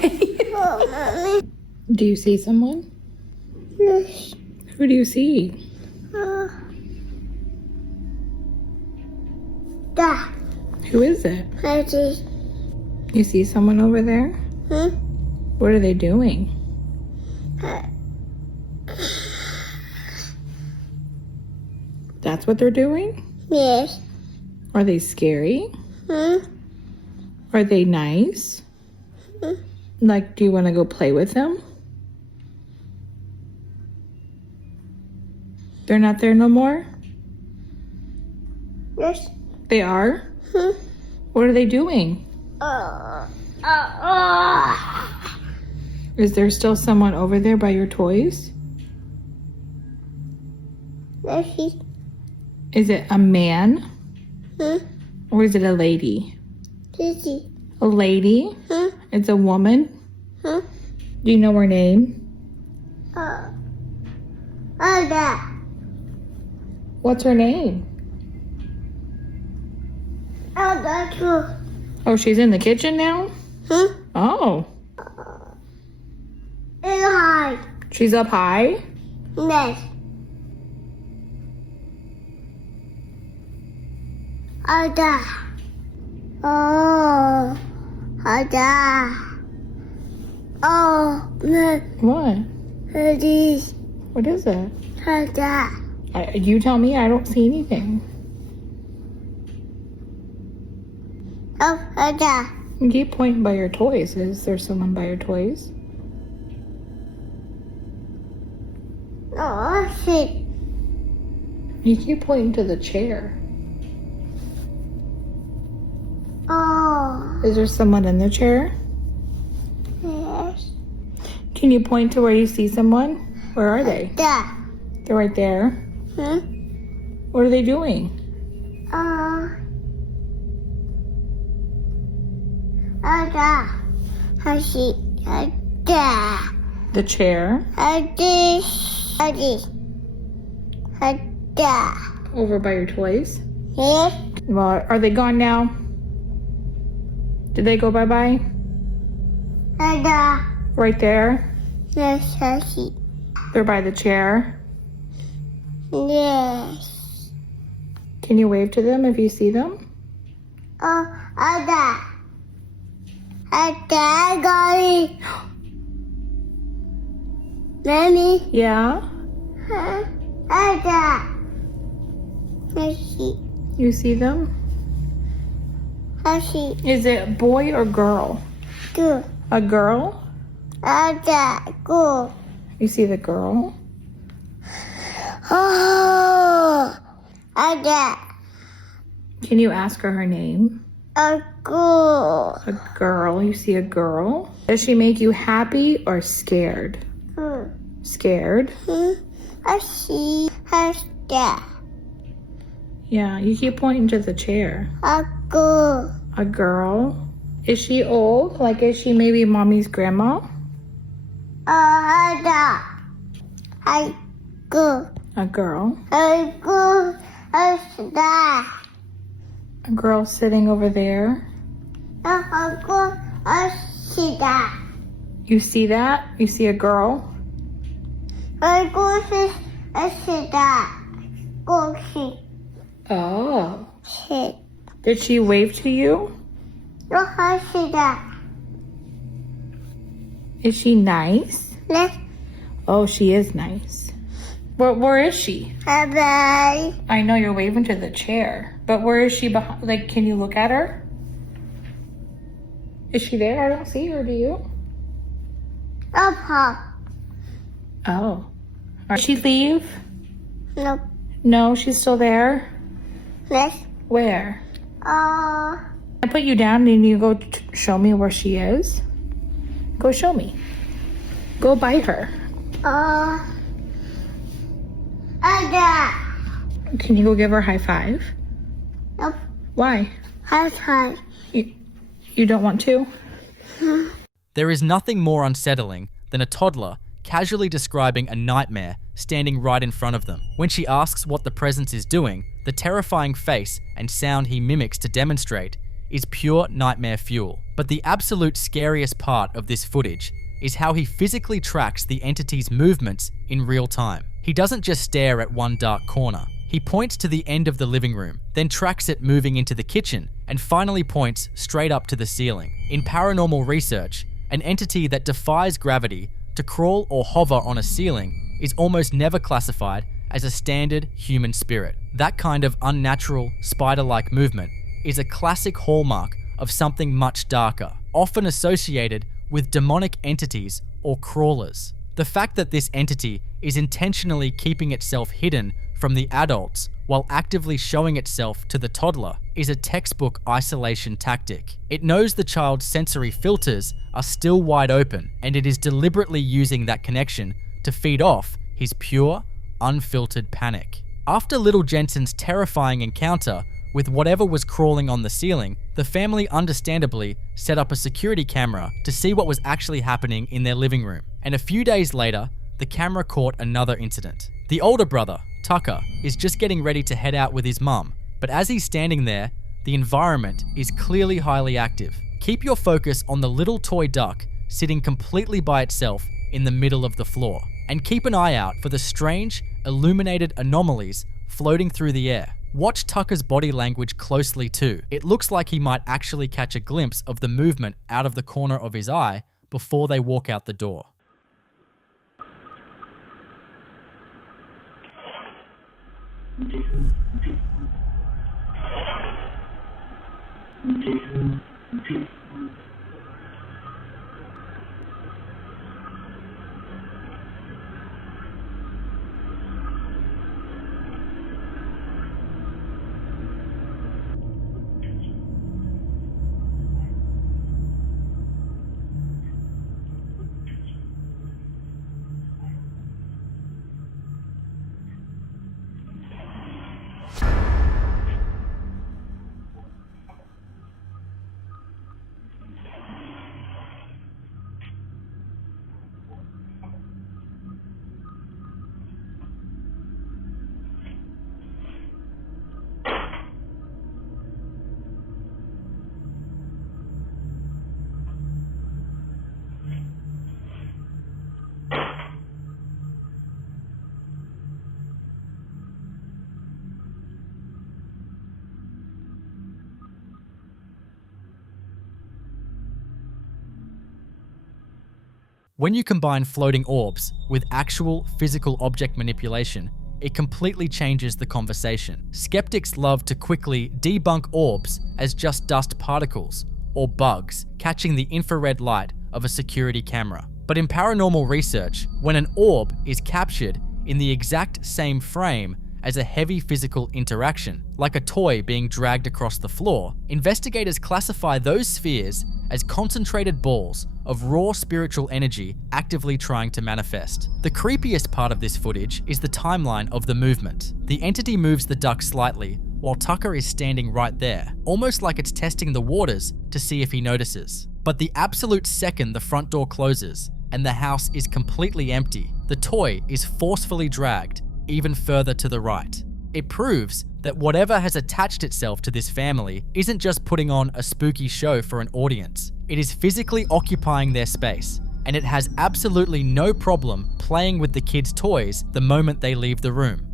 Do you see someone? Yes. Who do you see? Dad. Who is it? Daddy. You see someone over there? What are they doing? That's what they're doing? Yes. Are they scary? Are they nice? Like, do you want to go play with them? They're not there no more? Yes. They are? What are they doing? Is there still someone over there by your toys? Daddy. Is it a man? Or is it a lady? Daddy. A lady? It's a woman? Do you know her name? Dad. What's her name? That's true. Oh, she's in the kitchen now? Oh, It's high. she's up high? Yes. Dad. Oh. Dad. Oh. What? Daddy. What is it? Dad. You tell me, I don't see anything. Oh, Dad. You keep pointing by your toys. Is there someone by your toys? Oh, shit. You keep pointing to the chair. Oh. Is there someone in the chair? Yes. Can you point to where you see someone? Where are they? Dad. They're right there. What are they doing? Dad. I see. Dad. The chair? Daddy. Dad. Over by your toys? Yes. Well, are they gone now? Did they go bye-bye? Dad. Right there? Yes, I see. They're by the chair? Yes. Can you wave to them if you see them? Dad. Dad got it. Mommy. Yeah? Dad. I see. You see them? I see. Is it a boy or girl? Good. A girl? Dad. Go. You see the girl? Oh. Dad. Can you ask her name? Go. A girl. You see a girl? Does she make you happy or scared? Scared? I see her dad. Yeah, you keep pointing to the chair. Go. A girl? Is she old? Like, is she maybe mommy's grandma? Dad. I go. A girl? I go. Dad. A girl sitting over there. I go. I see that. You see that? You see a girl? I go see. I see that. Go see. Oh. Shit. Did she wave to you? No, I see that. Is she nice? Yes. Oh, she is nice. Where is she? Bye. I know you're waving to the chair, but where is she behind? Like, can you look at her? Is she there? I don't see her, do you? Pop. Oh. Did she leave? Nope. No, she's still there? Yes. Where? I put you down and you go show me where she is? Go show me. Go by her. Dad. Can you go give her a high five? Nope. Why? High five. You don't want to? There is nothing more unsettling than a toddler casually describing a nightmare standing right in front of them. When she asks what the presence is doing, the terrifying face and sound he mimics to demonstrate is pure nightmare fuel. But the absolute scariest part of this footage is how he physically tracks the entity's movements in real time. He doesn't just stare at one dark corner. He points to the end of the living room, then tracks it moving into the kitchen, and finally points straight up to the ceiling. In paranormal research, an entity that defies gravity to crawl or hover on a ceiling is almost never classified as a standard human spirit. That kind of unnatural, spider-like movement is a classic hallmark of something much darker, often associated with demonic entities or crawlers. The fact that this entity is intentionally keeping itself hidden from the adults while actively showing itself to the toddler is a textbook isolation tactic. It knows the child's sensory filters are still wide open, and it is deliberately using that connection to feed off his pure, unfiltered panic. After little Jensen's terrifying encounter with whatever was crawling on the ceiling, the family understandably set up a security camera to see what was actually happening in their living room. And a few days later, the camera caught another incident. The older brother, Tucker, is just getting ready to head out with his mum, but as he's standing there, the environment is clearly highly active. Keep your focus on the little toy duck sitting completely by itself in the middle of the floor, and keep an eye out for the strange, illuminated anomalies floating through the air. Watch Tucker's body language closely too. It looks like he might actually catch a glimpse of the movement out of the corner of his eye before they walk out the door. When you combine floating orbs with actual physical object manipulation, it completely changes the conversation. Skeptics love to quickly debunk orbs as just dust particles or bugs catching the infrared light of a security camera. But in paranormal research, when an orb is captured in the exact same frame as a heavy physical interaction, like a toy being dragged across the floor, investigators classify those spheres as concentrated balls of raw spiritual energy actively trying to manifest. The creepiest part of this footage is the timeline of the movement. The entity moves the duck slightly while Tucker is standing right there, almost like it's testing the waters to see if he notices. But the absolute second the front door closes and the house is completely empty, the toy is forcefully dragged even further to the right. It proves that whatever has attached itself to this family isn't just putting on a spooky show for an audience. It is physically occupying their space, and it has absolutely no problem playing with the kids' toys the moment they leave the room.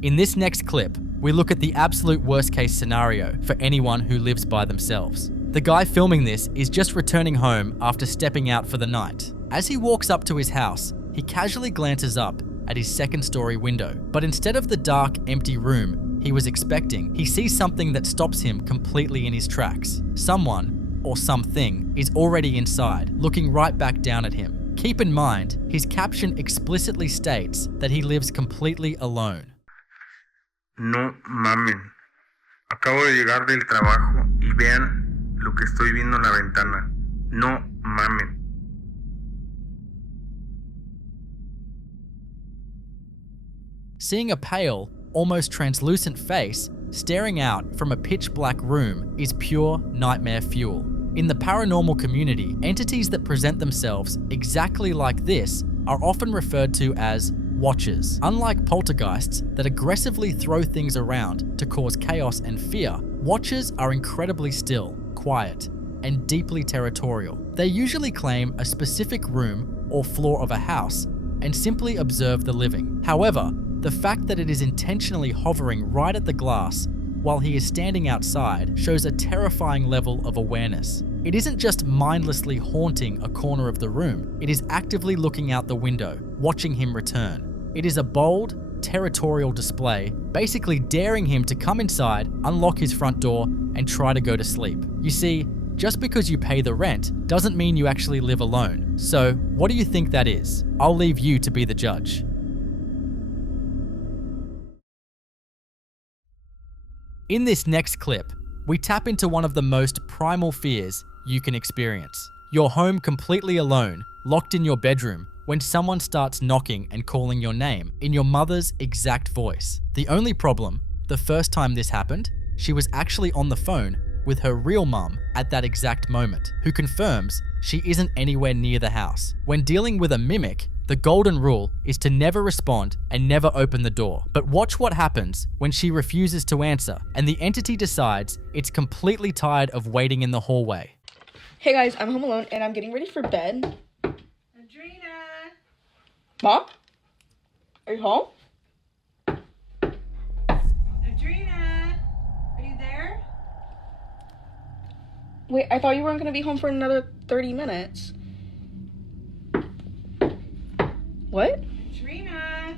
In this next clip, we look at the absolute worst case scenario for anyone who lives by themselves. The guy filming this is just returning home after stepping out for the night. As he walks up to his house, he casually glances up at his second-story window, but instead of the dark, empty room he was expecting, he sees something that stops him completely in his tracks. Someone, or something, is already inside, looking right back down at him. Keep in mind, his caption explicitly states that he lives completely alone. No mamen. Acabo de llegar del trabajo y vean lo que estoy viendo en la ventana. No mamen. Seeing a pale, almost translucent face staring out from a pitch-black room is pure nightmare fuel. In the paranormal community, entities that present themselves exactly like this are often referred to as watchers. Unlike poltergeists that aggressively throw things around to cause chaos and fear, watchers are incredibly still, quiet, and deeply territorial. They usually claim a specific room or floor of a house and simply observe the living. However, the fact that it is intentionally hovering right at the glass while he is standing outside shows a terrifying level of awareness. It isn't just mindlessly haunting a corner of the room, it is actively looking out the window, watching him return. It is a bold, territorial display, basically daring him to come inside, unlock his front door, and try to go to sleep. You see, just because you pay the rent doesn't mean you actually live alone. So, what do you think that is? I'll leave you to be the judge. In this next clip, we tap into one of the most primal fears you can experience. You're home completely alone, locked in your bedroom, when someone starts knocking and calling your name in your mother's exact voice. The only problem, the first time this happened, she was actually on the phone with her real mum at that exact moment, who confirms she isn't anywhere near the house. When dealing with a mimic, the golden rule is to never respond and never open the door. But watch what happens when she refuses to answer and the entity decides it's completely tired of waiting in the hallway. Hey guys, I'm home alone and I'm getting ready for bed. Adrena! Mom? Are you home? Adrena! Are you there? Wait, I thought you weren't gonna be home for another 30 minutes. What? Adrena!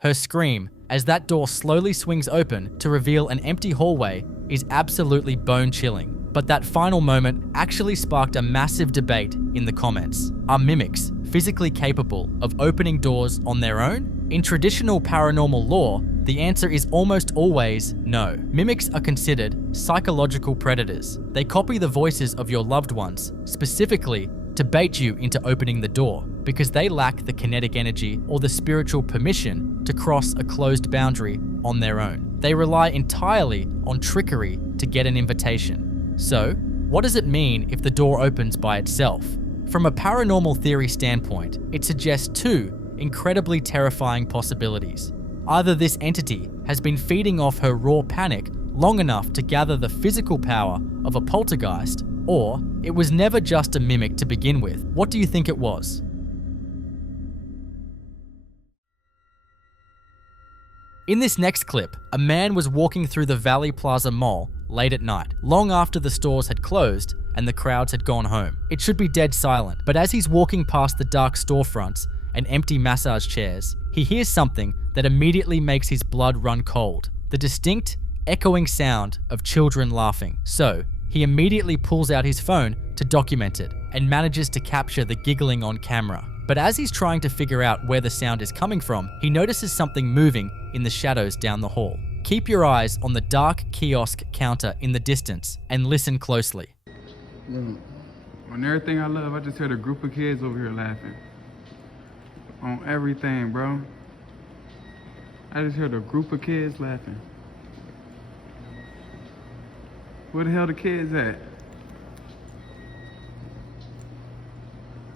Her scream, as that door slowly swings open to reveal an empty hallway, is absolutely bone-chilling. But that final moment actually sparked a massive debate in the comments. Are mimics physically capable of opening doors on their own? In traditional paranormal lore, the answer is almost always no. Mimics are considered psychological predators. They copy the voices of your loved ones, specifically to bait you into opening the door, because they lack the kinetic energy or the spiritual permission to cross a closed boundary on their own. They rely entirely on trickery to get an invitation. So, what does it mean if the door opens by itself? From a paranormal theory standpoint, it suggests two incredibly terrifying possibilities. Either this entity has been feeding off her raw panic long enough to gather the physical power of a poltergeist, or it was never just a mimic to begin with. What do you think it was? In this next clip, a man was walking through the Valley Plaza Mall late at night, long after the stores had closed and the crowds had gone home. It should be dead silent, but as he's walking past the dark storefronts and empty massage chairs, he hears something that immediately makes his blood run cold. The distinct, echoing sound of children laughing. So, he immediately pulls out his phone to document it and manages to capture the giggling on camera. But as he's trying to figure out where the sound is coming from, he notices something moving in the shadows down the hall. Keep your eyes on the dark kiosk counter in the distance and listen closely. On everything I love, I just heard a group of kids over here laughing. On everything, bro. I just heard a group of kids laughing. Where the hell the kids at?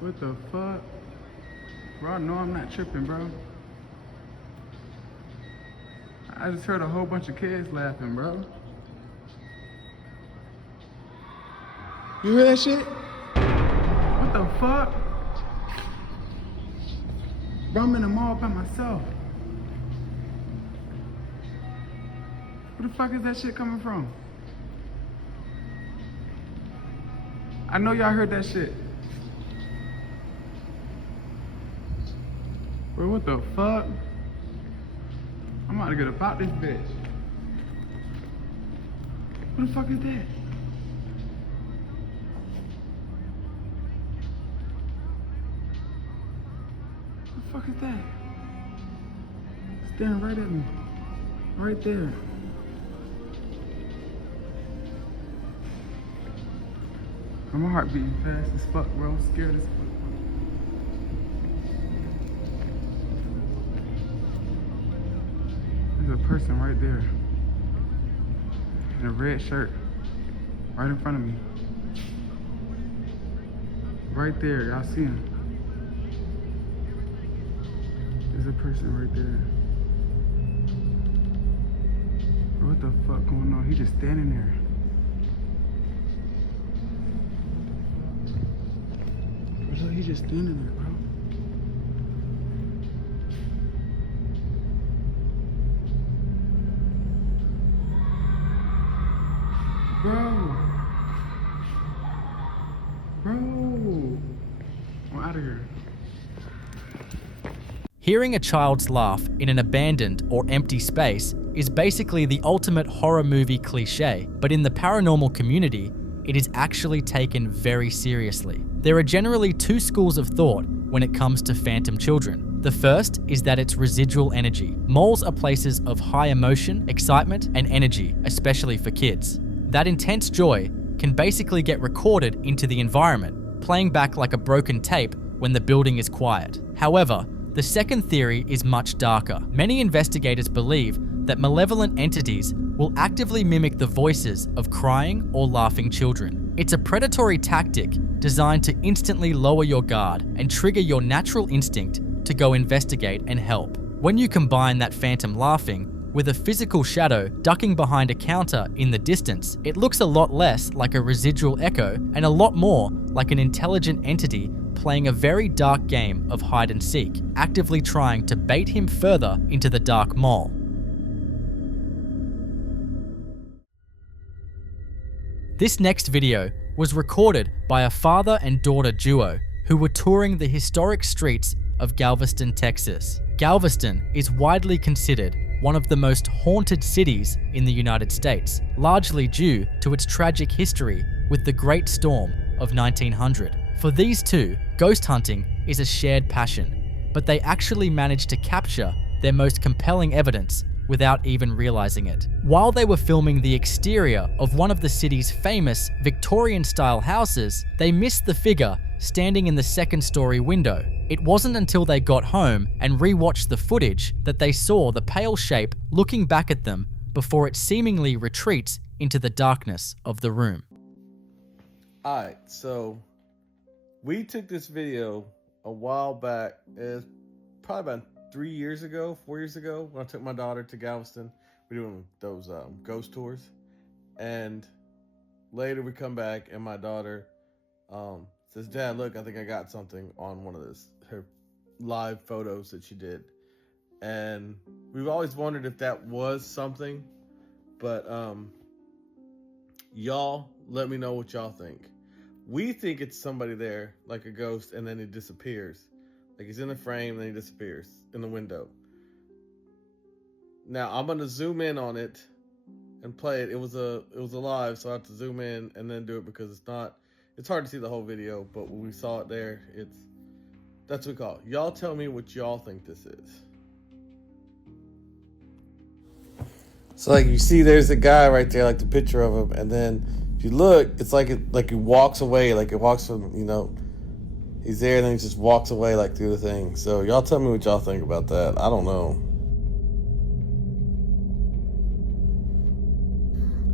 What the fuck? Bro, I know I'm not tripping, bro. I just heard a whole bunch of kids laughing, bro. You hear that shit? What the fuck? Bro, I'm in the mall by myself. Where the fuck is that shit coming from? I know y'all heard that shit. Bro, what the fuck? I'm about to get about this bitch. What the fuck is that? What the fuck is that? Staring right at me. Right there. My heart beating fast as fuck, bro. I'm scared as fuck. There's a person right there in a red shirt right in front of me. Right there, y'all see him. There's a person right there. Bro, what the fuck going on? He just standing there. Bro, look, he just standing there, bro. Bro. Bro. I'm out of here. Hearing a child's laugh in an abandoned or empty space is basically the ultimate horror movie cliche, but in the paranormal community, it is actually taken very seriously. There are generally two schools of thought when it comes to phantom children. The first is that it's residual energy. Moles are places of high emotion, excitement, and energy, especially for kids. That intense joy can basically get recorded into the environment, playing back like a broken tape when the building is quiet. However, the second theory is much darker. Many investigators believe that malevolent entities will actively mimic the voices of crying or laughing children. It's a predatory tactic designed to instantly lower your guard and trigger your natural instinct to go investigate and help. When you combine that phantom laughing with a physical shadow ducking behind a counter in the distance, it looks a lot less like a residual echo and a lot more like an intelligent entity playing a very dark game of hide and seek, actively trying to bait him further into the dark mole. This next video was recorded by a father and daughter duo who were touring the historic streets of Galveston, Texas. Galveston is widely considered one of the most haunted cities in the United States, largely due to its tragic history with the Great Storm of 1900. For these two, ghost hunting is a shared passion, but they actually managed to capture their most compelling evidence without even realizing it. While they were filming the exterior of one of the city's famous Victorian-style houses, they missed the figure standing in the second-story window. It wasn't until they got home and rewatched the footage that they saw the pale shape looking back at them before it seemingly retreats into the darkness of the room. Alright, so we took this video a while back. It's probably about 4 years ago, when I took my daughter to Galveston. We're doing those ghost tours. And later we come back and my daughter says, "Dad, look, I think I got something on one of her live photos that she did." And we've always wondered if that was something, but y'all let me know what y'all think. We think it's somebody there, like a ghost, and then he disappears. Like he's in the frame, then he disappears in the window. Now I'm gonna zoom in on it and play it. It was a live, so I have to zoom in and then do it because it's hard to see the whole video, but when we saw it there, that's what we call it. Y'all tell me what y'all think this is. So like you see there's a guy right there, like the picture of him, and then if you look, it's like he walks away, like it walks from, he's there and then he just walks away like through the thing. So y'all tell me what y'all think about that. I don't know.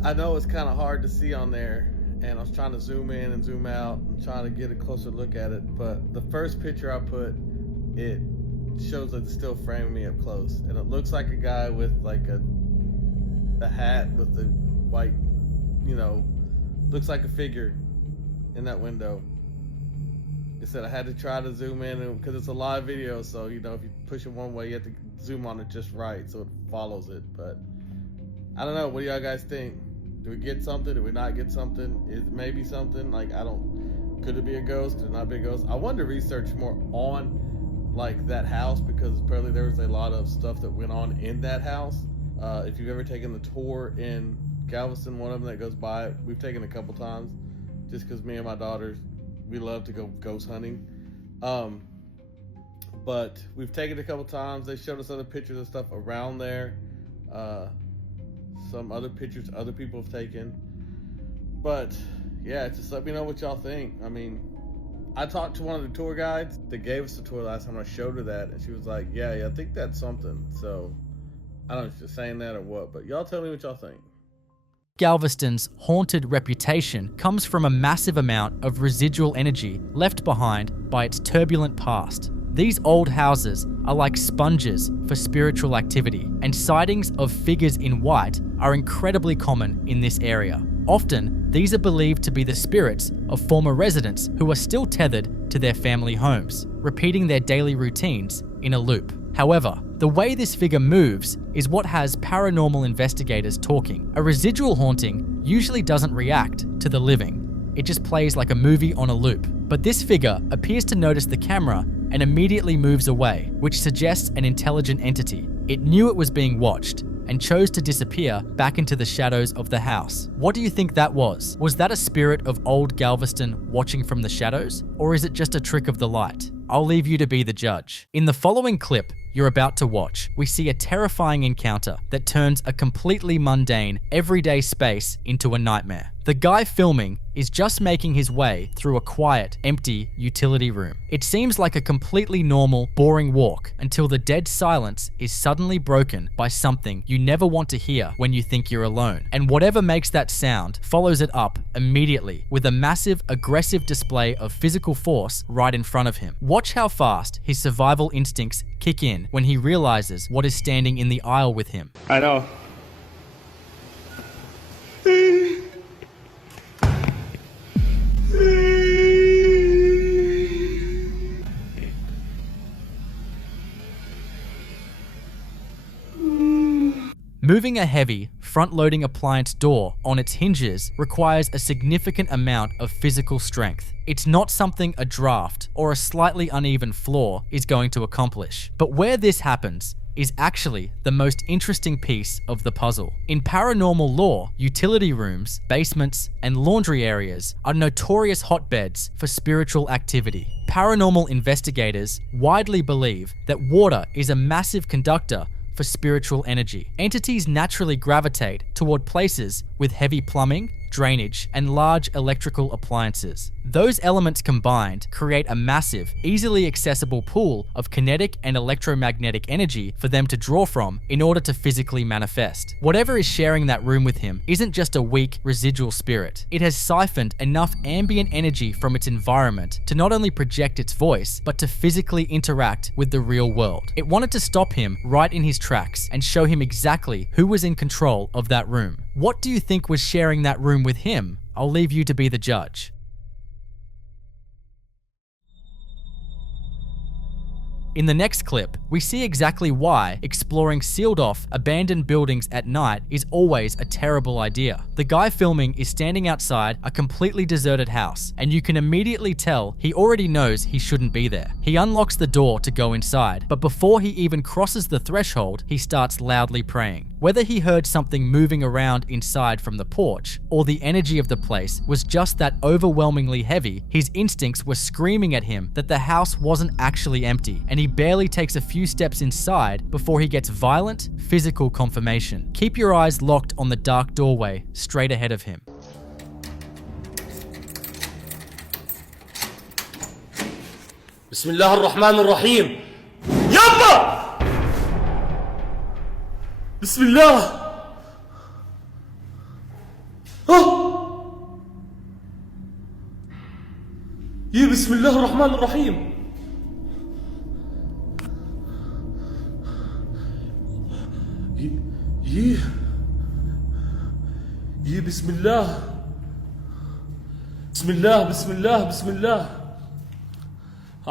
I know it's kind of hard to see on there, and I was trying to zoom in and zoom out and trying to get a closer look at it, but the first picture I put, it shows like it's still framing me up close, and it looks like a guy with like a hat with the white, looks like a figure in that window. It said I had to try to zoom in because it's a live video, so if you push it one way, you have to zoom on it just right so it follows it. But I don't know. What do y'all guys think? Do we get something? Do we not get something? Is it maybe something? Could it be a ghost? Could it not be a ghost? I wanted to research more on like that house because apparently there was a lot of stuff that went on in that house. If you've ever taken the tour in Galveston, one of them that goes by, we've taken a couple times just because me and my daughters, we love to go ghost hunting. But we've taken it a couple times. They showed us other pictures and stuff around there. Some other pictures other people have taken. But yeah, just let me know what y'all think. I mean, I talked to one of the tour guides that gave us the tour last time. I showed her that and she was like, yeah, I think that's something. So I don't know if she's saying that or what, but y'all tell me what y'all think. Galveston's haunted reputation comes from a massive amount of residual energy left behind by its turbulent past. These old houses are like sponges for spiritual activity, and sightings of figures in white are incredibly common in this area. Often, these are believed to be the spirits of former residents who are still tethered to their family homes, repeating their daily routines in a loop. However, the way this figure moves is what has paranormal investigators talking. A residual haunting usually doesn't react to the living. It just plays like a movie on a loop. But this figure appears to notice the camera and immediately moves away, which suggests an intelligent entity. It knew it was being watched and chose to disappear back into the shadows of the house. What do you think that was? Was that a spirit of old Galveston watching from the shadows? Or is it just a trick of the light? I'll leave you to be the judge. In the following clip you're about to watch, we see a terrifying encounter that turns a completely mundane, everyday space into a nightmare. The guy filming is just making his way through a quiet, empty utility room. It seems like a completely normal, boring walk until the dead silence is suddenly broken by something you never want to hear when you think you're alone. And whatever makes that sound follows it up immediately with a massive, aggressive display of physical force right in front of him. Watch how fast his survival instincts kick in when he realizes what is standing in the aisle with him. I know. Moving a heavy, front-loading appliance door on its hinges requires a significant amount of physical strength. It's not something a draft or a slightly uneven floor is going to accomplish. But where this happens is actually the most interesting piece of the puzzle. In paranormal lore, utility rooms, basements, and laundry areas are notorious hotbeds for spiritual activity. Paranormal investigators widely believe that water is a massive conductor for spiritual energy. Entities naturally gravitate toward places with heavy plumbing, drainage, and large electrical appliances. Those elements combined create a massive, easily accessible pool of kinetic and electromagnetic energy for them to draw from in order to physically manifest. Whatever is sharing that room with him isn't just a weak, residual spirit. It has siphoned enough ambient energy from its environment to not only project its voice, but to physically interact with the real world. It wanted to stop him right in his tracks and show him exactly who was in control of that room. What do you think was sharing that room with him? I'll leave you to be the judge. In the next clip, we see exactly why exploring sealed-off, abandoned buildings at night is always a terrible idea. The guy filming is standing outside a completely deserted house, and you can immediately tell he already knows he shouldn't be there. He unlocks the door to go inside, but before he even crosses the threshold, he starts loudly praying. Whether he heard something moving around inside from the porch, or the energy of the place was just that overwhelmingly heavy, his instincts were screaming at him that the house wasn't actually empty, and he barely takes a few steps inside before he gets violent, physical confirmation. Keep your eyes locked on the dark doorway straight ahead of him. بسم الله الرحمن الرحيم يابا بسم الله يا بسم الله الرحمن الرحيم يا بسم الله بسم الله بسم الله بسم الله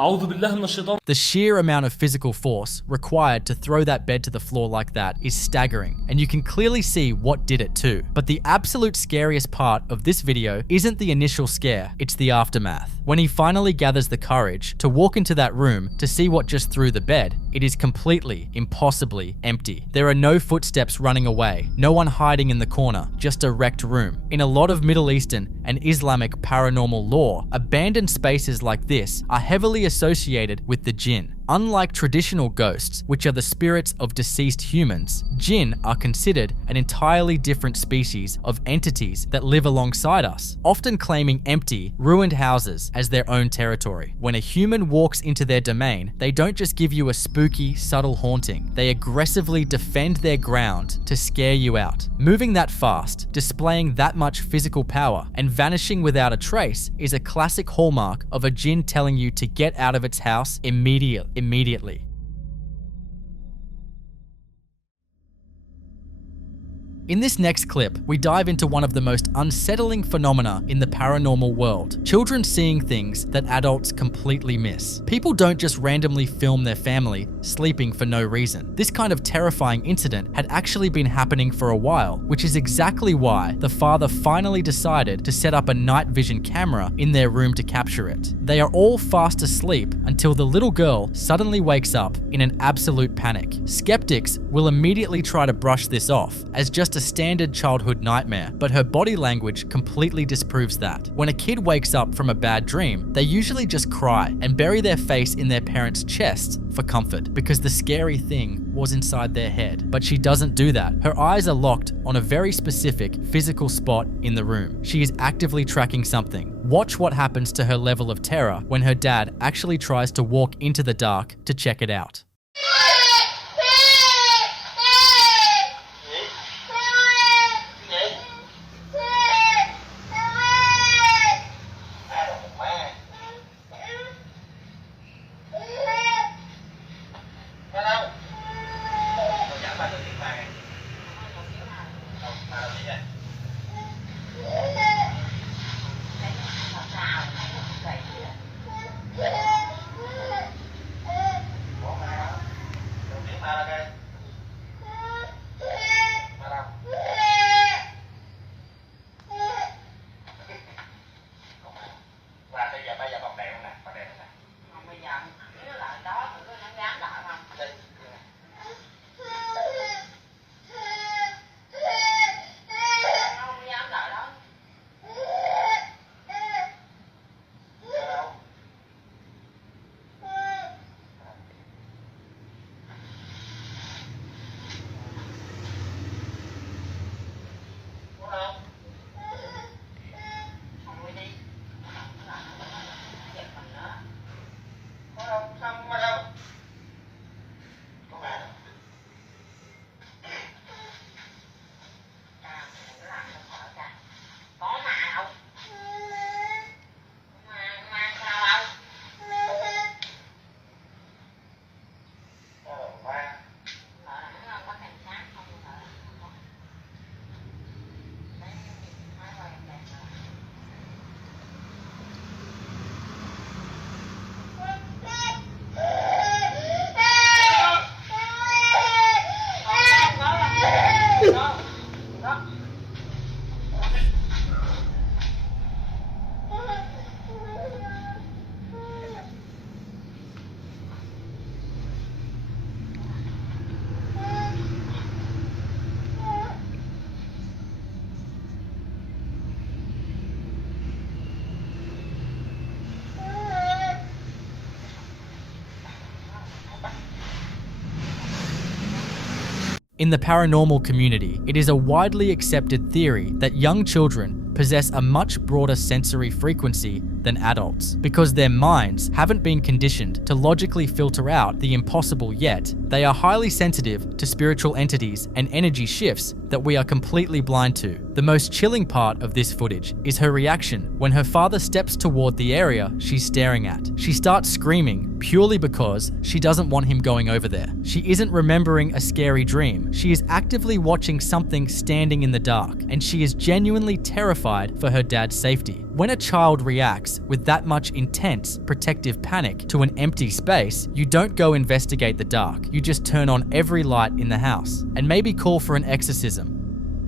The sheer amount of physical force required to throw that bed to the floor like that is staggering, and you can clearly see what did it too. But the absolute scariest part of this video isn't the initial scare, it's the aftermath. When he finally gathers the courage to walk into that room to see what just threw the bed, it is completely, impossibly empty. There are no footsteps running away, no one hiding in the corner, just a wrecked room. In a lot of Middle Eastern and Islamic paranormal lore, abandoned spaces like this are heavily associated with the jinn. Unlike traditional ghosts, which are the spirits of deceased humans, jinn are considered an entirely different species of entities that live alongside us, often claiming empty, ruined houses as their own territory. When a human walks into their domain, they don't just give you a spooky, subtle haunting. They aggressively defend their ground to scare you out. Moving that fast, displaying that much physical power, and vanishing without a trace is a classic hallmark of a jinn telling you to get out of its house immediately. In this next clip, we dive into one of the most unsettling phenomena in the paranormal world. Children seeing things that adults completely miss. People don't just randomly film their family sleeping for no reason. This kind of terrifying incident had actually been happening for a while, which is exactly why the father finally decided to set up a night vision camera in their room to capture it. They are all fast asleep until the little girl suddenly wakes up in an absolute panic. Skeptics will immediately try to brush this off as just a standard childhood nightmare, but her body language completely disproves that. When a kid wakes up from a bad dream, they usually just cry and bury their face in their parents' chests for comfort because the scary thing was inside their head. But she doesn't do that. Her eyes are locked on a very specific physical spot in the room. She is actively tracking something. Watch what happens to her level of terror when her dad actually tries to walk into the dark to check it out. In the paranormal community, it is a widely accepted theory that young children possess a much broader sensory frequency than adults. Because their minds haven't been conditioned to logically filter out the impossible yet, they are highly sensitive to spiritual entities and energy shifts that we are completely blind to. The most chilling part of this footage is her reaction when her father steps toward the area she's staring at. She starts screaming purely because she doesn't want him going over there. She isn't remembering a scary dream. She is actively watching something standing in the dark, and she is genuinely terrified for her dad's safety. When a child reacts with that much intense protective panic to an empty space, you don't go investigate the dark. You just turn on every light in the house and maybe call for an exorcism.